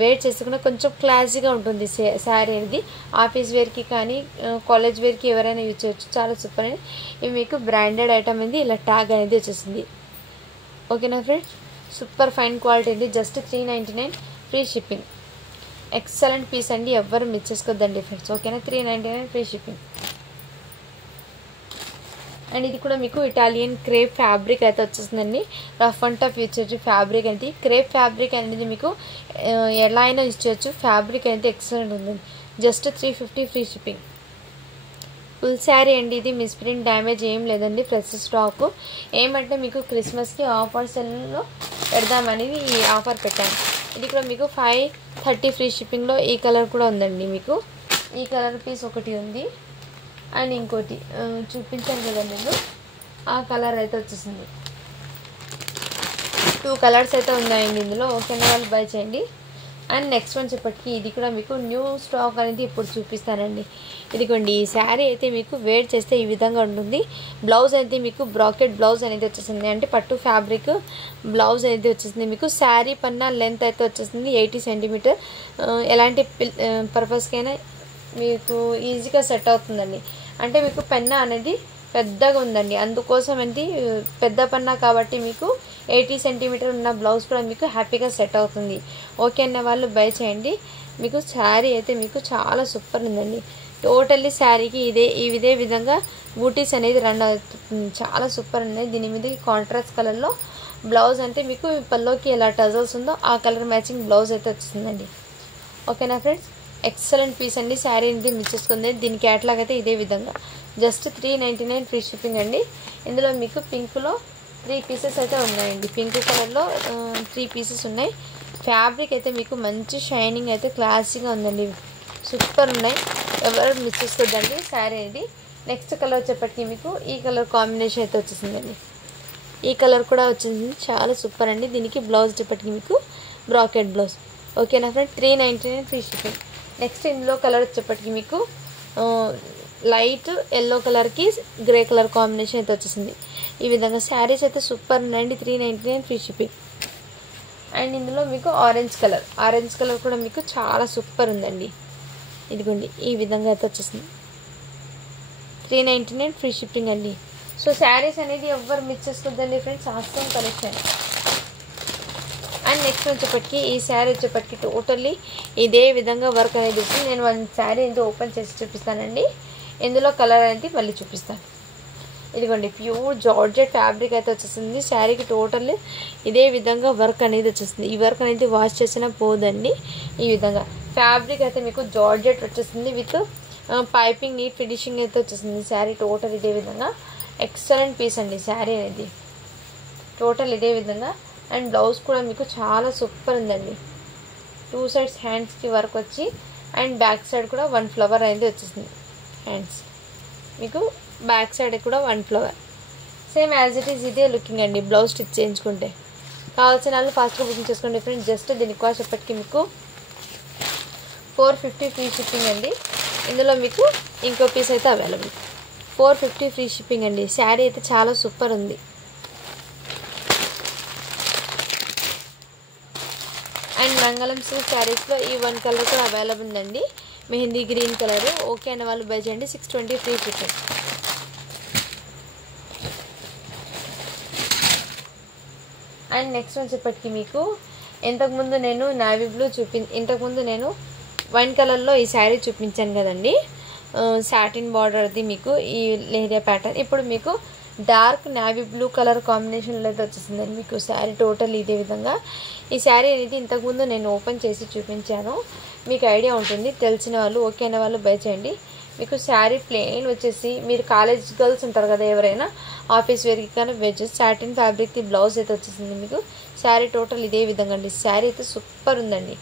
వేర్ చేసుకున్న కొంచెం క్లాసీగా ఉంటుంది శారీ అనేది. ఆఫీస్ వేర్కి కానీ కాలేజ్ వేర్కి ఎవరైనా యూజ్ చేయొచ్చు. చాలా సూపర్ అండి. ఇవి మీకు బ్రాండెడ్ ఐటమ్ అనేది ఇలా ట్యాగ్ అనేది వచ్చేసింది. ఓకేనా ఫ్రెండ్స్, సూపర్ ఫైన్ క్వాలిటీ అండి. Just 399 free shipping. Excellent piece అండి, ఎవ్వరు మిస్ చేసుకోవద్దండి ఫ్రెండ్స్. ఓకేనా, 399 ఫ్రీ షిప్పింగ్. అండ్ ఇది కూడా మీకు ఇటాలియన్ క్రేప్ ఫ్యాబ్రిక్ అయితే వచ్చేసిందండి. రఫ్ అండ్ టఫ్ యూజ్ చేయొచ్చు. ఫ్యాబ్రిక్ అనేది క్రేప్ ఫ్యాబ్రిక్ అనేది మీకు ఎలా అయినా యూజ్ చేయొచ్చు. ఫ్యాబ్రిక్ అయితే ఎక్సలెంట్ ఉంది. Just 350 free shipping. Full sari అండి. ఇది మిస్ప్రింట్ డ్యామేజ్ ఏం లేదండి, ఫ్రెష్ స్టాక్. ఏమంటే మీకు క్రిస్మస్కి ఆఫర్స్లో పెడదామని ఈ ఆఫర్ పెట్టాను. ఇది కూడా మీకు 530 ఫ్రీ షిప్పింగ్లో ఈ కలర్ కూడా ఉందండి. మీకు ఈ కలర్ పీస్ ఒకటి ఉంది అండ్ ఇంకోటి చూపించాను కదండి నేను, ఆ కలర్ అయితే వచ్చేసింది. 2 కలర్స్ అయితే ఉన్నాయండి ఇందులో. ఓకేనా, వాళ్ళు బై చేయండి. అండ్ నెక్స్ట్ వన్ చెప్పటికి ఇది కూడా మీకు న్యూ స్టాక్ అనేది ఇప్పుడు చూపిస్తానండి. ఇదిగోండి, ఈ శారీ అయితే మీకు వేర్ చేస్తే ఈ విధంగా ఉంటుంది. బ్లౌజ్ అయితే మీకు బ్రాకెట్ బ్లౌజ్ అనేది వచ్చేసింది, అంటే పట్టు ఫ్యాబ్రిక్ బ్లౌజ్ అనేది వచ్చేసింది. మీకు శారీ పన్నా లెంత్ అయితే వచ్చేసింది 80 సెంటీమీటర్. ఎలాంటి పర్పస్కైనా మీకు ఈజీగా సెట్ అవుతుందండి. అంటే మీకు పెన్నా అనేది పెద్దగా ఉందండి, అందుకోసం ఏంటి పెద్ద పన్నా కాబట్టి మీకు 80 సెంటీమీటర్ ఉన్న బ్లౌజ్ కూడా మీకు హ్యాపీగా సెట్ అవుతుంది. ఓకే అన్న వాళ్ళు బై చేయండి. మీకు శారీ అయితే మీకు చాలా సూపర్ ఉందండి. టోటల్లీ శారీకి ఇదే విధంగా బూటీస్ అనేది రన్ అవుతుంది. చాలా సూపర్ ఉన్నాయి. దీని మీద కాంట్రాస్ట్ కలర్లో బ్లౌజ్ అంటే మీకు పల్లోకి ఎలా టజల్స్ ఉందో ఆ కలర్ మ్యాచింగ్ బ్లౌజ్ అయితే వచ్చిందండి. ఓకేనా ఫ్రెండ్స్, ఎక్సలెంట్ పీస్ అండి. శారీ అనేది మిస్ చేసుకుంది. దీని క్యాట్లాగ్ అయితే ఇదే విధంగా జస్ట్ 399 ఫ్రీ షిప్పింగ్ అండి. ఇందులో మీకు పింక్లో 3 పీసెస్ అయితే ఉన్నాయండి. పింక్ కలర్లో 3 పీసెస్ ఉన్నాయి. ఫ్యాబ్రిక్ అయితే మీకు మంచి షైనింగ్ అయితే క్లాసీగా ఉందండి, సూపర్ ఉన్నాయి. ఎవరు మిస్ చేసుకోద్దండి శారీ అనేది. నెక్స్ట్ కలర్ వచ్చేప్పటికి మీకు ఈ కలర్ కాంబినేషన్ అయితే వచ్చేసిందండి. ఈ కలర్ కూడా వచ్చింది, చాలా సూపర్ అండి. దీనికి బ్లౌజ్ వచ్చేప్పటికి మీకు బ్రాకెట్ బ్లౌజ్. ఓకేనా ఫ్రెండ్, 399 ఫ్రీ షిప్పింగ్. నెక్స్ట్ ఇందులో కలర్ వచ్చేప్పటికి మీకు లైట్ ఎల్లో కలర్కి గ్రే కలర్ కాంబినేషన్ అయితే వచ్చేసింది. ఈ విధంగా శారీస్ అయితే సూపర్ ఉన్నాయండి. 399 ఫ్రీ షిప్పింగ్. అండ్ ఇందులో మీకు ఆరెంజ్ కలర్ కూడా మీకు చాలా సూపర్ ఉందండి. ఇదిగోండి, ఈ విధంగా అయితే వచ్చేసింది. 399 ఫ్రీ షిప్పింగ్ అండి. సో శారీస్ అనేది ఎవ్వరు మిస్ చేసుకోద్దండి friends, awesome collection. And next వచ్చేప్పటికి ఈ శారీ వచ్చేప్పటికి టోటల్లీ ఇదే విధంగా వర్క్ అనేది వస్తుంది. నేను 1 శారీ అనేది ఓపెన్ చేసి చూపిస్తానండి. ఇందులో కలర్ అనేది మళ్ళీ చూపిస్తాను. ఇదిగోండి, ప్యూర్ జార్జెట్ ఫ్యాబ్రిక్ అయితే వచ్చేసింది. శారీకి టోటల్లీ ఇదే విధంగా వర్క్ అనేది వచ్చేసింది. ఈ వర్క్ అనేది వాష్ చేసినా పోదండి. ఈ విధంగా ఫ్యాబ్రిక్ అయితే మీకు జార్జెట్ వచ్చేసింది విత్ పైపింగ్ నీట్ ఫినిషింగ్ అయితే వచ్చేసింది. శారీ టోటల్ ఇదే విధంగా ఎక్సలెంట్ పీస్ అండి. శారీ అనేది టోటల్ ఇదే విధంగా. అండ్ బ్లౌజ్ కూడా మీకు చాలా సూపర్ ఉందండి. 2 సైడ్స్ హ్యాండ్స్కి వర్క్ వచ్చి అండ్ బ్యాక్ సైడ్ కూడా 1 ఫ్లవర్ అనేది వచ్చేసింది. హ్యాండ్స్ మీకు బ్యాక్ సైడ్ కూడా 1 flower, same as it is ఇదే లుకింగ్ అండి. బ్లౌజ్ స్టిచ్ చేయించుకుంటే కావాల్సిన వాళ్ళు ఫాస్ట్గా బుకింగ్ చేసుకోండి ఫ్రెండ్స్. జస్ట్ దీని కాస్ట్ ఎప్పటికీ మీకు 450 ఫ్రీ షిప్పింగ్ అండి. ఇందులో మీకు ఇంకో పీస్ అయితే అవైలబుల్. 450 ఫ్రీ షిప్పింగ్ అండి. శారీ అయితే చాలా సూపర్ ఉంది. అండ్ మంగళం సిల్క్ శారీస్లో ఈ 1 కలర్ కూడా అవైలబుల్ ఉందండి, మెహందీ గ్రీన్ కలర్. ఓకే అనే వాళ్ళు బై చేయండి. 620 ఫ్రీ షిప్పింగ్. అండ్ నెక్స్ట్ వచ్చేప్పటికి మీకు ఇంతకుముందు నేను నావీ బ్లూ ఇంతకుముందు నేను వైన్ కలర్లో ఈ శారీ చూపించాను కదండి, సాటిన్ బార్డర్ది మీకు ఈ లెహరియా ప్యాటర్న్. ఇప్పుడు మీకు డార్క్ నావీ బ్లూ కలర్ కాంబినేషన్లో అయితే వచ్చేసిందండి మీకు శారీ టోటల్ ఇదే విధంగా. ఈ శారీ అనేది ఇంతకుముందు నేను ఓపెన్ చేసి చూపించాను, మీకు ఐడియా ఉంటుంది. తెలిసిన వాళ్ళు ఓకే అనే వాళ్ళు బై చేయండి. మీకు శారీ ప్లెయిన్ వచ్చేసి మీరు కాలేజ్ గర్ల్స్ ఉంటారు కదా, ఎవరైనా ఆఫీస్ వేర్కి కానీ వెజెస్ సాటిన్ ఫ్యాబ్రిక్ది బ్లౌజ్ అయితే వచ్చేసింది మీకు. శారీ టోటల్ ఇదే విధంగా అండి. శారీ అయితే సూపర్ ఉందండి,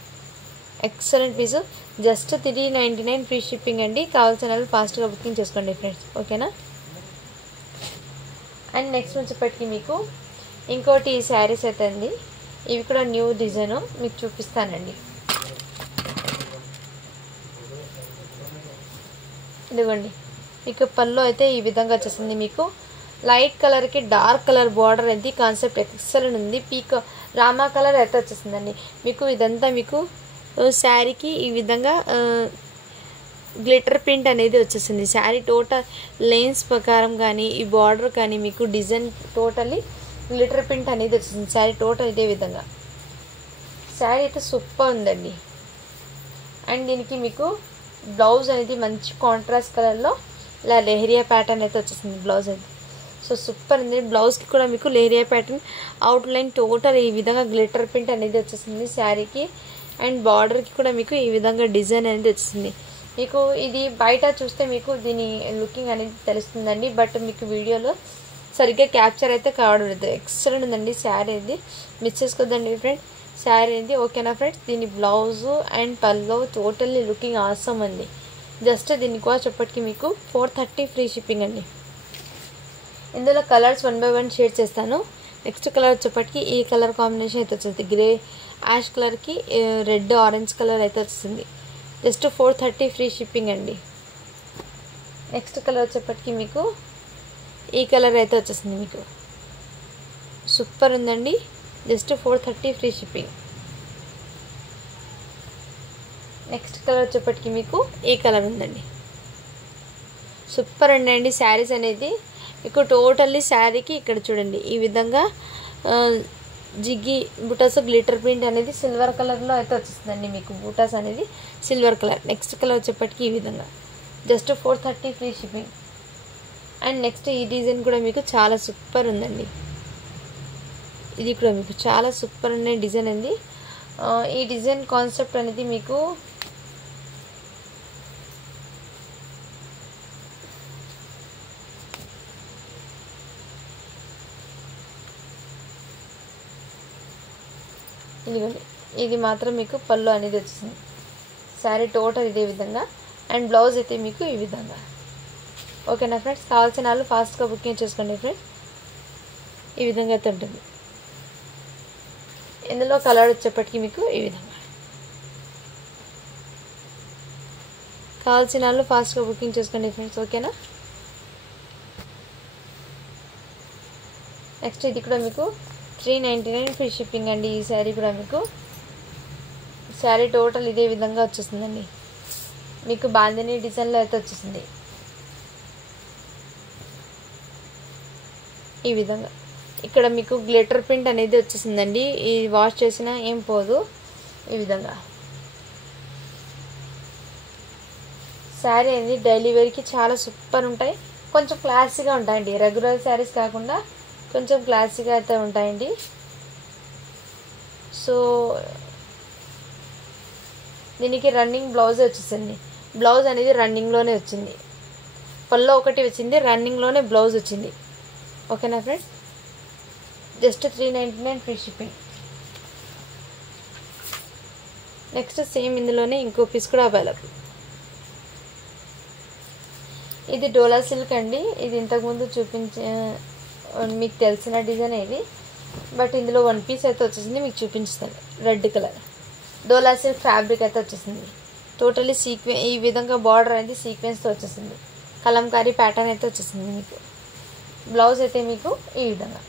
ఎక్సలెంట్ పీసు. జస్ట్ 399 ఫ్రీ షిప్పింగ్ అండి. కావాల్సిన వాళ్ళు ఫాస్ట్గా బుకింగ్ చేసుకోండి ఫ్రెండ్స్, ఓకేనా. అండ్ నెక్స్ట్ వచ్చేప్పటికి మీకు ఇంకోటి ఈ శారీస్ అయితే అండి, ఇవి కూడా న్యూ డిజైన్ మీకు చూపిస్తానండి. ఇదిగోండి, మీకు పళ్ళు అయితే ఈ విధంగా వచ్చేసింది. మీకు లైట్ కలర్కి డార్క్ కలర్ బార్డర్ అయితే కాన్సెప్ట్ ఎక్సలెంట్ ఉంది. పీక్ రామా కలర్ అయితే వచ్చేసిందండి మీకు. ఇదంతా మీకు శారీకి ఈ విధంగా గ్లిటర్ ప్రింట్ అనేది వచ్చేసింది. శారీ టోటల్ లైన్స్ ప్రకారం కానీ ఈ బార్డర్ కానీ మీకు డిజైన్ టోటల్లీ గ్లిటర్ ప్రింట్ అనేది వచ్చేసింది. శారీ టోటల్ ఇదే విధంగా. శారీ అయితే సూపర్ ఉందండి. అండ్ దీనికి మీకు బ్లౌజ్ అనేది మంచి కాంట్రాస్ట్ కలర్లో ఇలా లెహరియా ప్యాటర్న్ అయితే వచ్చేసింది బ్లౌజ్ అయితే. సో సూపర్ ఉంది. బ్లౌజ్కి కూడా మీకు లెహరియా ప్యాటర్న్ అవుట్లైన్ టోటల్ ఈ విధంగా గ్లిటర్ ప్రింట్ అనేది వచ్చేసింది శారీకి. అండ్ బార్డర్కి కూడా మీకు ఈ విధంగా డిజైన్ అనేది వచ్చేసింది. మీకు ఇది బయట చూస్తే మీకు దీని లుకింగ్ అనేది తెలుస్తుందండి, బట్ మీకు వీడియోలో సరిగ్గా క్యాప్చర్ అయితే కావడం. ఎక్సలెంట్ ఉందండి శారీ ఇది, మిస్ చేసుకోద్దండి ఫ్రెండ్ శారీ ఇది. ఓకేనా ఫ్రెండ్స్, దీని blouse and pallu totally looking awesome అండి. జస్ట్ దీని కాస్ట్ చెప్పటికి మీకు 430 ఫ్రీ షిప్పింగ్ అండి. ఇందులో కలర్స్ 1 by 1 షేర్ చేస్తాను. నెక్స్ట్ కలర్ వచ్చేప్పటికి ఈ కలర్ కాంబినేషన్ అయితే వచ్చింది, గ్రే యాష్ కలర్కి రెడ్ ఆరెంజ్ కలర్ అయితే వచ్చింది. జస్ట్ 430 ఫ్రీ షిప్పింగ్ అండి. నెక్స్ట్ కలర్ వచ్చేప్పటికి మీకు ఈ కలర్ అయితే వచ్చేసింది, మీకు సూపర్ ఉందండి. Just 430 free shipping. Next colour వచ్చేప్పటికి మీకు ఈ కలర్ ఉందండి, సూపర్ అండి. శారీస్ అనేది మీకు టోటల్లీ శారీకి ఇక్కడ చూడండి ఈ విధంగా జిగ్గి బూటాస్ గ్లిటర్ ప్రింట్ అనేది సిల్వర్ కలర్లో అయితే వచ్చేస్తుందండి, మీకు బూటాస్ అనేది సిల్వర్ కలర్. నెక్స్ట్ కలర్ వచ్చేప్పటికి ఈ విధంగా just 430 free shipping. And next ఈ డిజైన్ కూడా మీకు చాలా సూపర్ ఉందండి, ఇది కూడా మీకు చాలా సూపర్ అనే డిజైన్ అండి. ఈ డిజైన్ కాన్సెప్ట్ అనేది మీకు ఇదిగోండి, ఇది మాత్రం మీకు పళ్ళు అనేది వచ్చింది. శారీ టోటల్ ఇదే విధంగా అండ్ బ్లౌజ్ అయితే మీకు ఈ విధంగా. ఓకేనా ఫ్రెండ్స్, కావాల్సిన వాళ్ళు ఫాస్ట్గా బుకింగ్ చేసుకోండి ఫ్రెండ్స్. ఈ విధంగా అయితే ఉంటుంది. ఇందులో కలర్ వచ్చేప్పటికి మీకు ఈ విధంగా. కావాల్సిన వాళ్ళు ఫాస్ట్గా బుకింగ్ చేసుకోండి ఫ్రెండ్స్. ఓకేనా, నెక్స్ట్ ఇది కూడా మీకు 399 ఫ్రీ షిప్పింగ్ అండి. ఈ శారీ కూడా మీకు శారీ టోటల్ ఇదే విధంగా వచ్చేస్తుందండి, మీకు బాందిని డిజైన్లో అయితే వచ్చేసింది ఈ విధంగా. ఇక్కడ మీకు గ్లిటర్ ప్రింట్ అనేది వచ్చేసిందండి, ఈ వాష్ చేసినా ఏం పోదు. ఈ విధంగా శారీ అనేది డైలీ వేర్కి చాలా సూపర్ ఉంటాయి, కొంచెం క్లాసీగా ఉంటాయండి. రెగ్యులర్ శారీస్ కాకుండా కొంచెం క్లాసీగా అయితే ఉంటాయండి. సో దీనికి రన్నింగ్ బ్లౌజ్ వచ్చేసింది, బ్లౌజ్ అనేది రన్నింగ్లోనే వచ్చింది, పల్లో ఒకటి వచ్చింది, రన్నింగ్లోనే బ్లౌజ్ వచ్చింది. ఓకేనా friends, just 399 free shipping. Next same ఇందులోనే ఇంకో పీస్ కూడా అవైలబుల్. ఇది డోలా సిల్క్ అండి, ఇది ఇంతకుముందు చూపించే మీకు తెలిసిన డిజైన్ ఇది, బట్ ఇందులో 1 పీస్ అయితే వచ్చేసింది, మీకు చూపించుతాను. రెడ్ కలర్ డోలా సిల్క్ ఫ్యాబ్రిక్ అయితే వచ్చేసింది, టోటలీ ఈ విధంగా బార్డర్ అనేది సీక్వెన్స్తో వచ్చేసింది, కలంకారీ ప్యాటర్న్ అయితే వచ్చేసింది. మీకు బ్లౌజ్ అయితే మీకు ఈ విధంగా.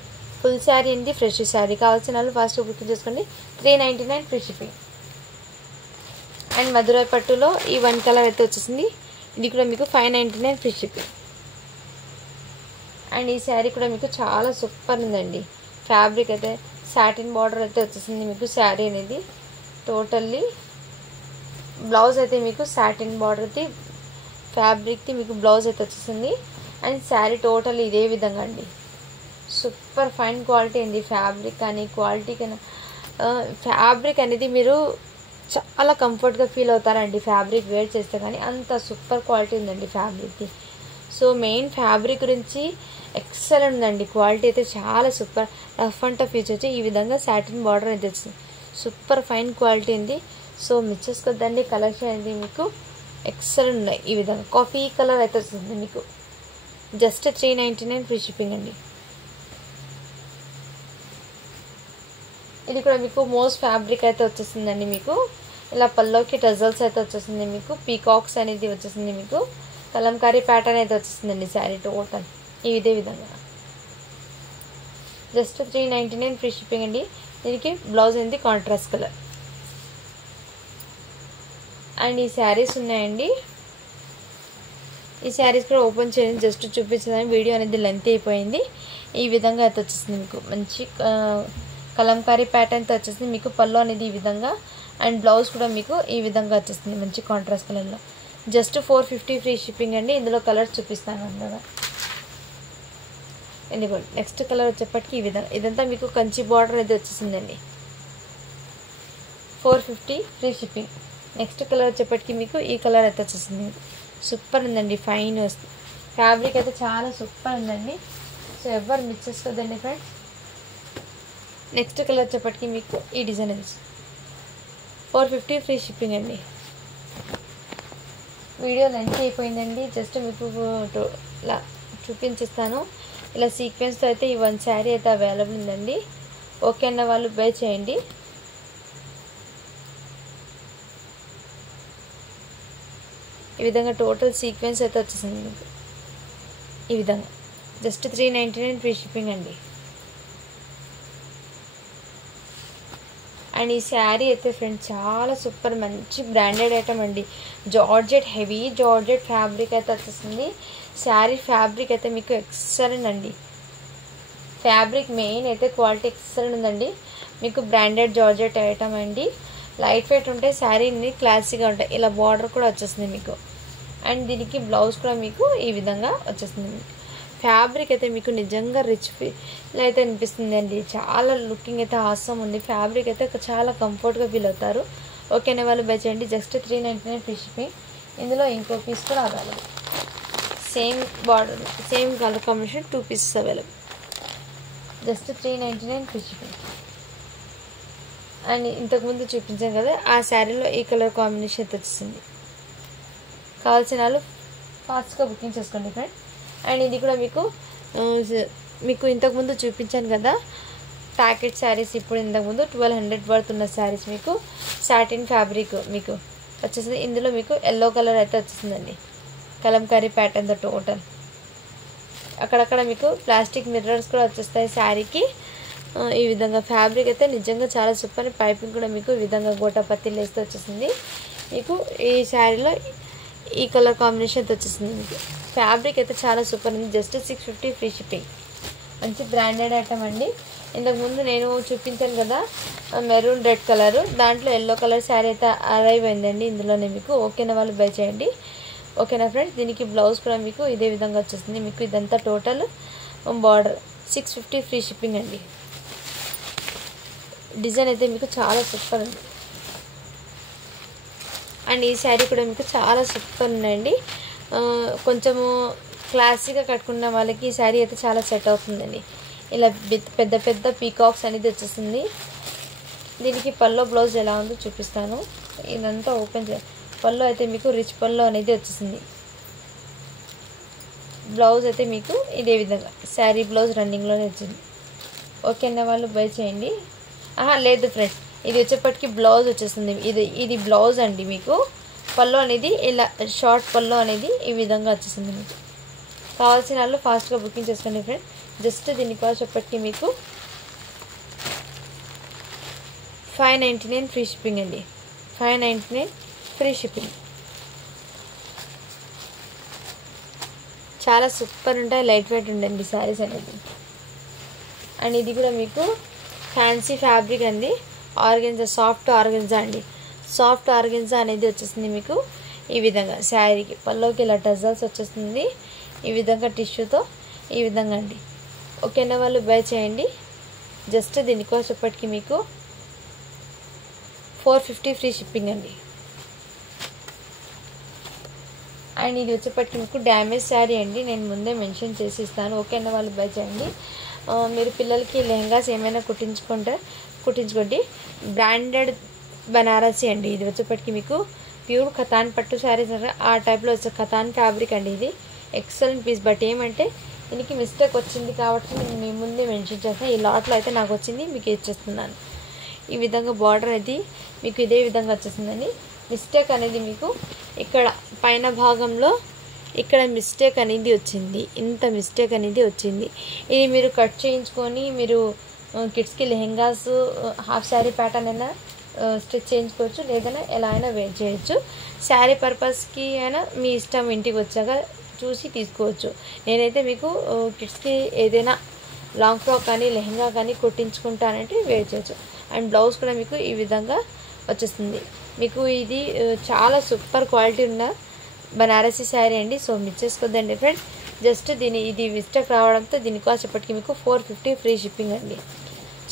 ఫుల్ శారీ అండి, ఫ్రెష్ శారీ. కావాల్సిన వాళ్ళు ఫాస్ట్గా బుకింగ్ చేసుకోండి. 399 ఫ్రీ షిప్పింగ్. అండ్ మధురై పట్టులో ఈ 1 కలర్ అయితే వచ్చేసింది, ఇది కూడా మీకు 599 ఫ్రీ షిప్పింగ్. అండ్ ఈ శారీ కూడా మీకు చాలా సూపర్ ఉందండి. ఫ్యాబ్రిక్ అయితే సాటిన్ బార్డర్ అయితే వచ్చేసింది మీకు శారీ అనేది టోటల్లీ. బ్లౌజ్ అయితే మీకు సాటిన్ బార్డర్ది ఫ్యాబ్రిక్ది మీకు బ్లౌజ్ అయితే వచ్చేసింది. అండ్ శారీ టోటల్ ఇదే విధంగా అండి, సూపర్ ఫైన్ క్వాలిటీ అండి. ఫ్యాబ్రిక్ కానీ క్వాలిటీ కానీ ఫ్యాబ్రిక్ అనేది మీరు చాలా కంఫర్ట్గా ఫీల్ అవుతారండి ఫ్యాబ్రిక్ వేర్ చేస్తే, కానీ అంత సూపర్ క్వాలిటీ ఉందండి ఫ్యాబ్రిక్ది. సో మెయిన్ ఫ్యాబ్రిక్ గురించి ఎక్సలెంట్ ఉందండి, క్వాలిటీ అయితే చాలా super. Rough and tough use వచ్చి ఈ విధంగా సాటిన్ బార్డర్ అయితే వచ్చింది, సూపర్ ఫైన్ క్వాలిటీ ఉంది. సో మిస్ చేసుకోద్దండి, కలెక్షన్ అనేది మీకు ఎక్సలెంట్ ఉన్నాయి. ఈ విధంగా కాఫీ కలర్ అయితే వస్తుంది మీకు, జస్ట్ 399 ఫ్రీ షిప్పింగ్ అండి. ఇది కూడా మీకు మోస్ ఫ్యాబ్రిక్ అయితే వచ్చేసిందండి, మీకు ఇలా పల్లోకి టజల్స్ అయితే వచ్చేసింది, మీకు పీకాక్స్ అనేది వచ్చేసింది, మీకు కలంకారీ ప్యాటర్న్ అయితే వచ్చేసిందండి శారీ టోటల్ ఇదే విధంగా. జస్ట్ 399 ఫ్రీ షిప్పింగ్ అండి. దీనికి బ్లౌజ్ అనేది కాంట్రాస్ట్ కలర్. అండ్ ఈ శారీస్ ఉన్నాయండి, ఈ శారీస్ కూడా ఓపెన్ చేయండి, జస్ట్ చూపించడానికి వీడియో అనేది లెంత్ అయిపోయింది. ఈ విధంగా అయితే వచ్చేసింది మీకు మంచి కలంకారీ ప్యాటర్న్తో వచ్చేసింది, మీకు పళ్ళు అనేది ఈ విధంగా. అండ్ బ్లౌజ్ కూడా మీకు ఈ విధంగా వచ్చేస్తుంది మంచి కాంట్రాస్ట్ కలర్లో. జస్ట్ 450 ఫ్రీ షిప్పింగ్ అండి. ఇందులో కలర్స్ చూపిస్తాను అన్నమాట. ఎందుకంటే నెక్స్ట్ కలర్ వచ్చేప్పటికి ఈ విధంగా, ఇదంతా మీకు కంచి బార్డర్ అయితే వచ్చేసిందండి. 450 ఫ్రీ షిప్పింగ్. నెక్స్ట్ కలర్ వచ్చేప్పటికి మీకు ఈ కలర్ అయితే వచ్చేసింది. సూపర్ ఉందండి, ఫైన్ వస్తుంది. ఫ్యాబ్రిక్ అయితే చాలా సూపర్ ఉందండి. సో ఎవరు మిస్ చేసుకోదండి ఫ్రెండ్స్. నెక్స్ట్ కలర్ వచ్చేప్పటికి మీకు ఈ డిజైన్ అది 450 ఫ్రీ షిప్పింగ్ అండి. వీడియో లెంత్ అయిపోయిందండి, జస్ట్ మీకు ఇలా చూపించేస్తాను. ఇలా సీక్వెన్స్తో అయితే ఈ 1 శారీ అయితే అవైలబుల్ ఉందండి. ఓకే అన్న వాళ్ళు బై చేయండి. ఈ విధంగా టోటల్ సీక్వెన్స్ అయితే వచ్చేసింది మీకు. ఈ విధంగా జస్ట్ 399 ఫ్రీ షిప్పింగ్ అండి. అండ్ ఈ శారీ అయితే ఫ్రెండ్స్ చాలా సూపర్, మంచి బ్రాండెడ్ ఐటమ్ అండి. జార్జెట్, హెవీ జార్జెట్ ఫ్యాబ్రిక్ అయితే వచ్చేసింది. శారీ ఫ్యాబ్రిక్ అయితే మీకు ఎక్సలెంట్ అండి. ఫ్యాబ్రిక్ మెయిన్ అయితే క్వాలిటీ ఎక్సలెంట్ ఉందండి. మీకు బ్రాండెడ్ జార్జెట్ ఐటమ్ అండి. లైట్ వెయిట్ ఉంటాయి, శారీని క్లాసీగా ఉంటాయి. ఇలా బార్డర్ కూడా వచ్చేస్తుంది మీకు. అండ్ దీనికి బ్లౌజ్ కూడా మీకు ఈ విధంగా వచ్చేస్తుంది. మీకు ఫ్యాబ్రిక్ అయితే మీకు నిజంగా రిచ్ ఫీల్ అయితే అనిపిస్తుంది అండి. చాలా లుకింగ్ అయితే ఆసమ్ ఉంది. ఫ్యాబ్రిక్ అయితే చాలా కంఫర్ట్గా ఫీల్ అవుతారు. ఓకేనే వాళ్ళు బై చేయండి. Just 399 free shipping. ఇందులో ఇంకో పీస్ కూడా available. Same border, same colour combination 2 pieces available. Just 399 free shipping. And ఇంతకుముందు చూపించాం కదా, ఆ శారీలో ఈ కలర్ కాంబినేషన్ అయితే వచ్చింది. కావాల్సిన వాళ్ళు ఫాస్ట్గా బుకింగ్ చేసుకోండి ఫ్రెండ్. అండ్ ఇది కూడా మీకు ఇంతకుముందు చూపించాను కదా ప్యాకెట్ శారీస్. ఇప్పుడు ఇంతకుముందు 1200 వర్త్ ఉన్న శారీస్ మీకు సాటిన్ ఫ్యాబ్రిక్ మీకు వచ్చేసింది. ఇందులో మీకు ఎల్లో కలర్ అయితే వచ్చేసిందండి. కలంకారీ ప్యాటర్న్తో టోటల్. అక్కడక్కడ మీకు ప్లాస్టిక్ మిర్రర్స్ కూడా వచ్చేస్తాయి శారీకి. ఈ విధంగా ఫ్యాబ్రిక్ అయితే నిజంగా చాలా సూపర్. పైపింగ్ కూడా మీకు ఈ విధంగా గోటాపత్తి లేస్తే వచ్చేసింది. మీకు ఈ శారీలో ఈ కలర్ కాంబినేషన్తో వచ్చేసింది. మీకు ఫ్యాబ్రిక్ అయితే చాలా సూపర్ ఉంది. Just 650 free shipping. మంచి బ్రాండెడ్ ఐటమ్ అండి. ఇంతకుముందు నేను చూపించాను కదా మెరూన్ రెడ్ కలర్, దాంట్లో ఎల్లో కలర్ శారీ అయితే అరైవ్ అయిందండి ఇందులోనే మీకు. ఓకేనా వాళ్ళు బై చేయండి. ఓకేనా ఫ్రెండ్స్. దీనికి బ్లౌజ్ కూడా మీకు ఇదే విధంగా వచ్చేస్తుంది. మీకు ఇదంతా టోటల్ బార్డర్ 650 ఫ్రీ షిప్పింగ్ అండి. డిజైన్ అయితే మీకు చాలా సూపర్ ఉంది. అండ్ ఈ శారీ కూడా మీకు చాలా సూపర్ ఉందండి. కొంచెము క్లాసీగా కట్టుకున్న వాళ్ళకి ఈ శారీ అయితే చాలా సెట్ అవుతుందండి. ఇలా పెద్ద పెద్ద పీకాక్స్ అనేది వచ్చేస్తుంది. దీనికి పల్లో బ్లౌజ్ ఎలా ఉందో చూపిస్తాను. ఇదంతా ఓపెన్ పల్లో అయితే మీకు రిచ్ పల్లో అనేది వచ్చేసింది. బ్లౌజ్ అయితే మీకు ఇదే విధంగా శారీ బ్లౌజ్ రన్నింగ్లోనే వచ్చింది. ఓకే అన్న వాళ్ళు బై చేయండి. లేదు ఫ్రెండ్స్, ఇది వచ్చేప్పటికి బ్లౌజ్ వచ్చేస్తుంది. ఇది బ్లౌజ్ అండి. మీకు పల్లో అనేది ఇలా షార్ట్ పల్లో అనేది ఈ విధంగా వచ్చేసింది. మీకు కావాల్సిన వాళ్ళు ఫాస్ట్గా బుకింగ్ చేసుకోండి ఫ్రెండ్. జస్ట్ దీని కాస్ట్ వచ్చేప్పటికి మీకు 599 ఫ్రీ షిప్పింగ్ అండి. 599 ఫ్రీ షిప్పింగ్. చాలా సూపర్ ఉంటాయి, లైట్ వెయిట్ ఉండండి శారీస్ అనేది. అండ్ ఇది కూడా మీకు ఫ్యాన్సీ ఫ్యాబ్రిక్ అండి. ఆర్గెన్జా, సాఫ్ట్ ఆర్గెన్జా అండి. సాఫ్ట్ ఆర్గెన్జా అనేది వచ్చేస్తుంది మీకు ఈ విధంగా. శారీకి పల్లోకి ఇలా టజల్స్ వచ్చేస్తుంది ఈ విధంగా టిష్యూతో ఈ విధంగా అండి. ఓకేనా వాళ్ళు బై చేయండి. జస్ట్ దీనికోసం ఇప్పటికి మీకు 450 ఫ్రీ షిప్పింగ్ అండి. అండ్ ఇది వచ్చేప్పటికి మీకు డ్యామేజ్ శారీ అండి. నేను ముందే మెన్షన్ చేసి ఇస్తాను. ఓకేనా వాళ్ళు బై చేయండి. మీరు పిల్లలకి లెహంగాస్ ఏమైనా కుట్టించుకోండి. బ్రాండెడ్ బనారసి అండి. ఇది వచ్చేప్పటికి మీకు ప్యూర్ ఖతాన్ పట్టు శారీస్ ఆ టైప్లో వచ్చే ఖతాన్ ఫ్యాబ్రిక్ అండి. ఇది ఎక్సలెంట్ పీస్. బట్ ఏమంటే దీనికి మిస్టేక్ వచ్చింది కాబట్టి నేను మీ ముందే మెన్షన్ చేస్తాను. ఈ లాట్లో అయితే నాకు వచ్చింది, మీకు ఇచ్చేస్తున్నాను. ఈ విధంగా బార్డర్ అనేది మీకు ఇదే విధంగా వచ్చేసిందండి. మిస్టేక్ అనేది మీకు ఇక్కడ పైన భాగంలో ఇక్కడ మిస్టేక్ అనేది వచ్చింది. ఇంత మిస్టేక్ అనేది వచ్చింది. ఇది మీరు కట్ చేయించుకొని మీరు కిడ్స్కి లెహెంగాస్ హాఫ్ శారీ ప్యాటర్న్ అయినా స్టిచ్ చేయించుకోవచ్చు, లేదైనా ఎలా అయినా వేర్ చేయొచ్చు. శారీ పర్పస్కి అయినా మీ ఇష్టం, ఇంటికి వచ్చాక చూసి తీసుకోవచ్చు. నేనైతే మీకు కిడ్స్కి ఏదైనా లాంగ్ ఫ్రాక్ కానీ లెహెంగా కానీ కుట్టించుకుంటానంటే వేర్ చేయొచ్చు. అండ్ బ్లౌజ్ కూడా మీకు ఈ విధంగా వచ్చేస్తుంది. మీకు ఇది చాలా సూపర్ క్వాలిటీ ఉన్న బనారసి శారీ అండి. సో మిస్ చేసుకోద్దండి ఫ్రెండ్స్. జస్ట్ ఇది మిస్టేక్ రావడంతో దీని కాస్ట్ ఇప్పటికి మీకు 450 ఫ్రీ షిప్పింగ్ అండి.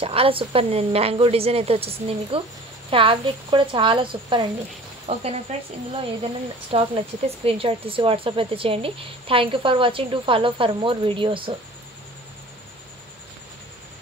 చాలా సూపర్ మ్యాంగో డిజైన్ అయితే వచ్చేసింది. మీకు ఫ్యాబ్రిక్ కూడా చాలా సూపర్ అండి. ఓకేనా ఫ్రెండ్స్, ఇందులో ఏదైనా స్టాక్ నచ్చితే స్క్రీన్ షాట్ తీసి వాట్సాప్ అయితే చేయండి. Thank you for watching. To follow for more videos.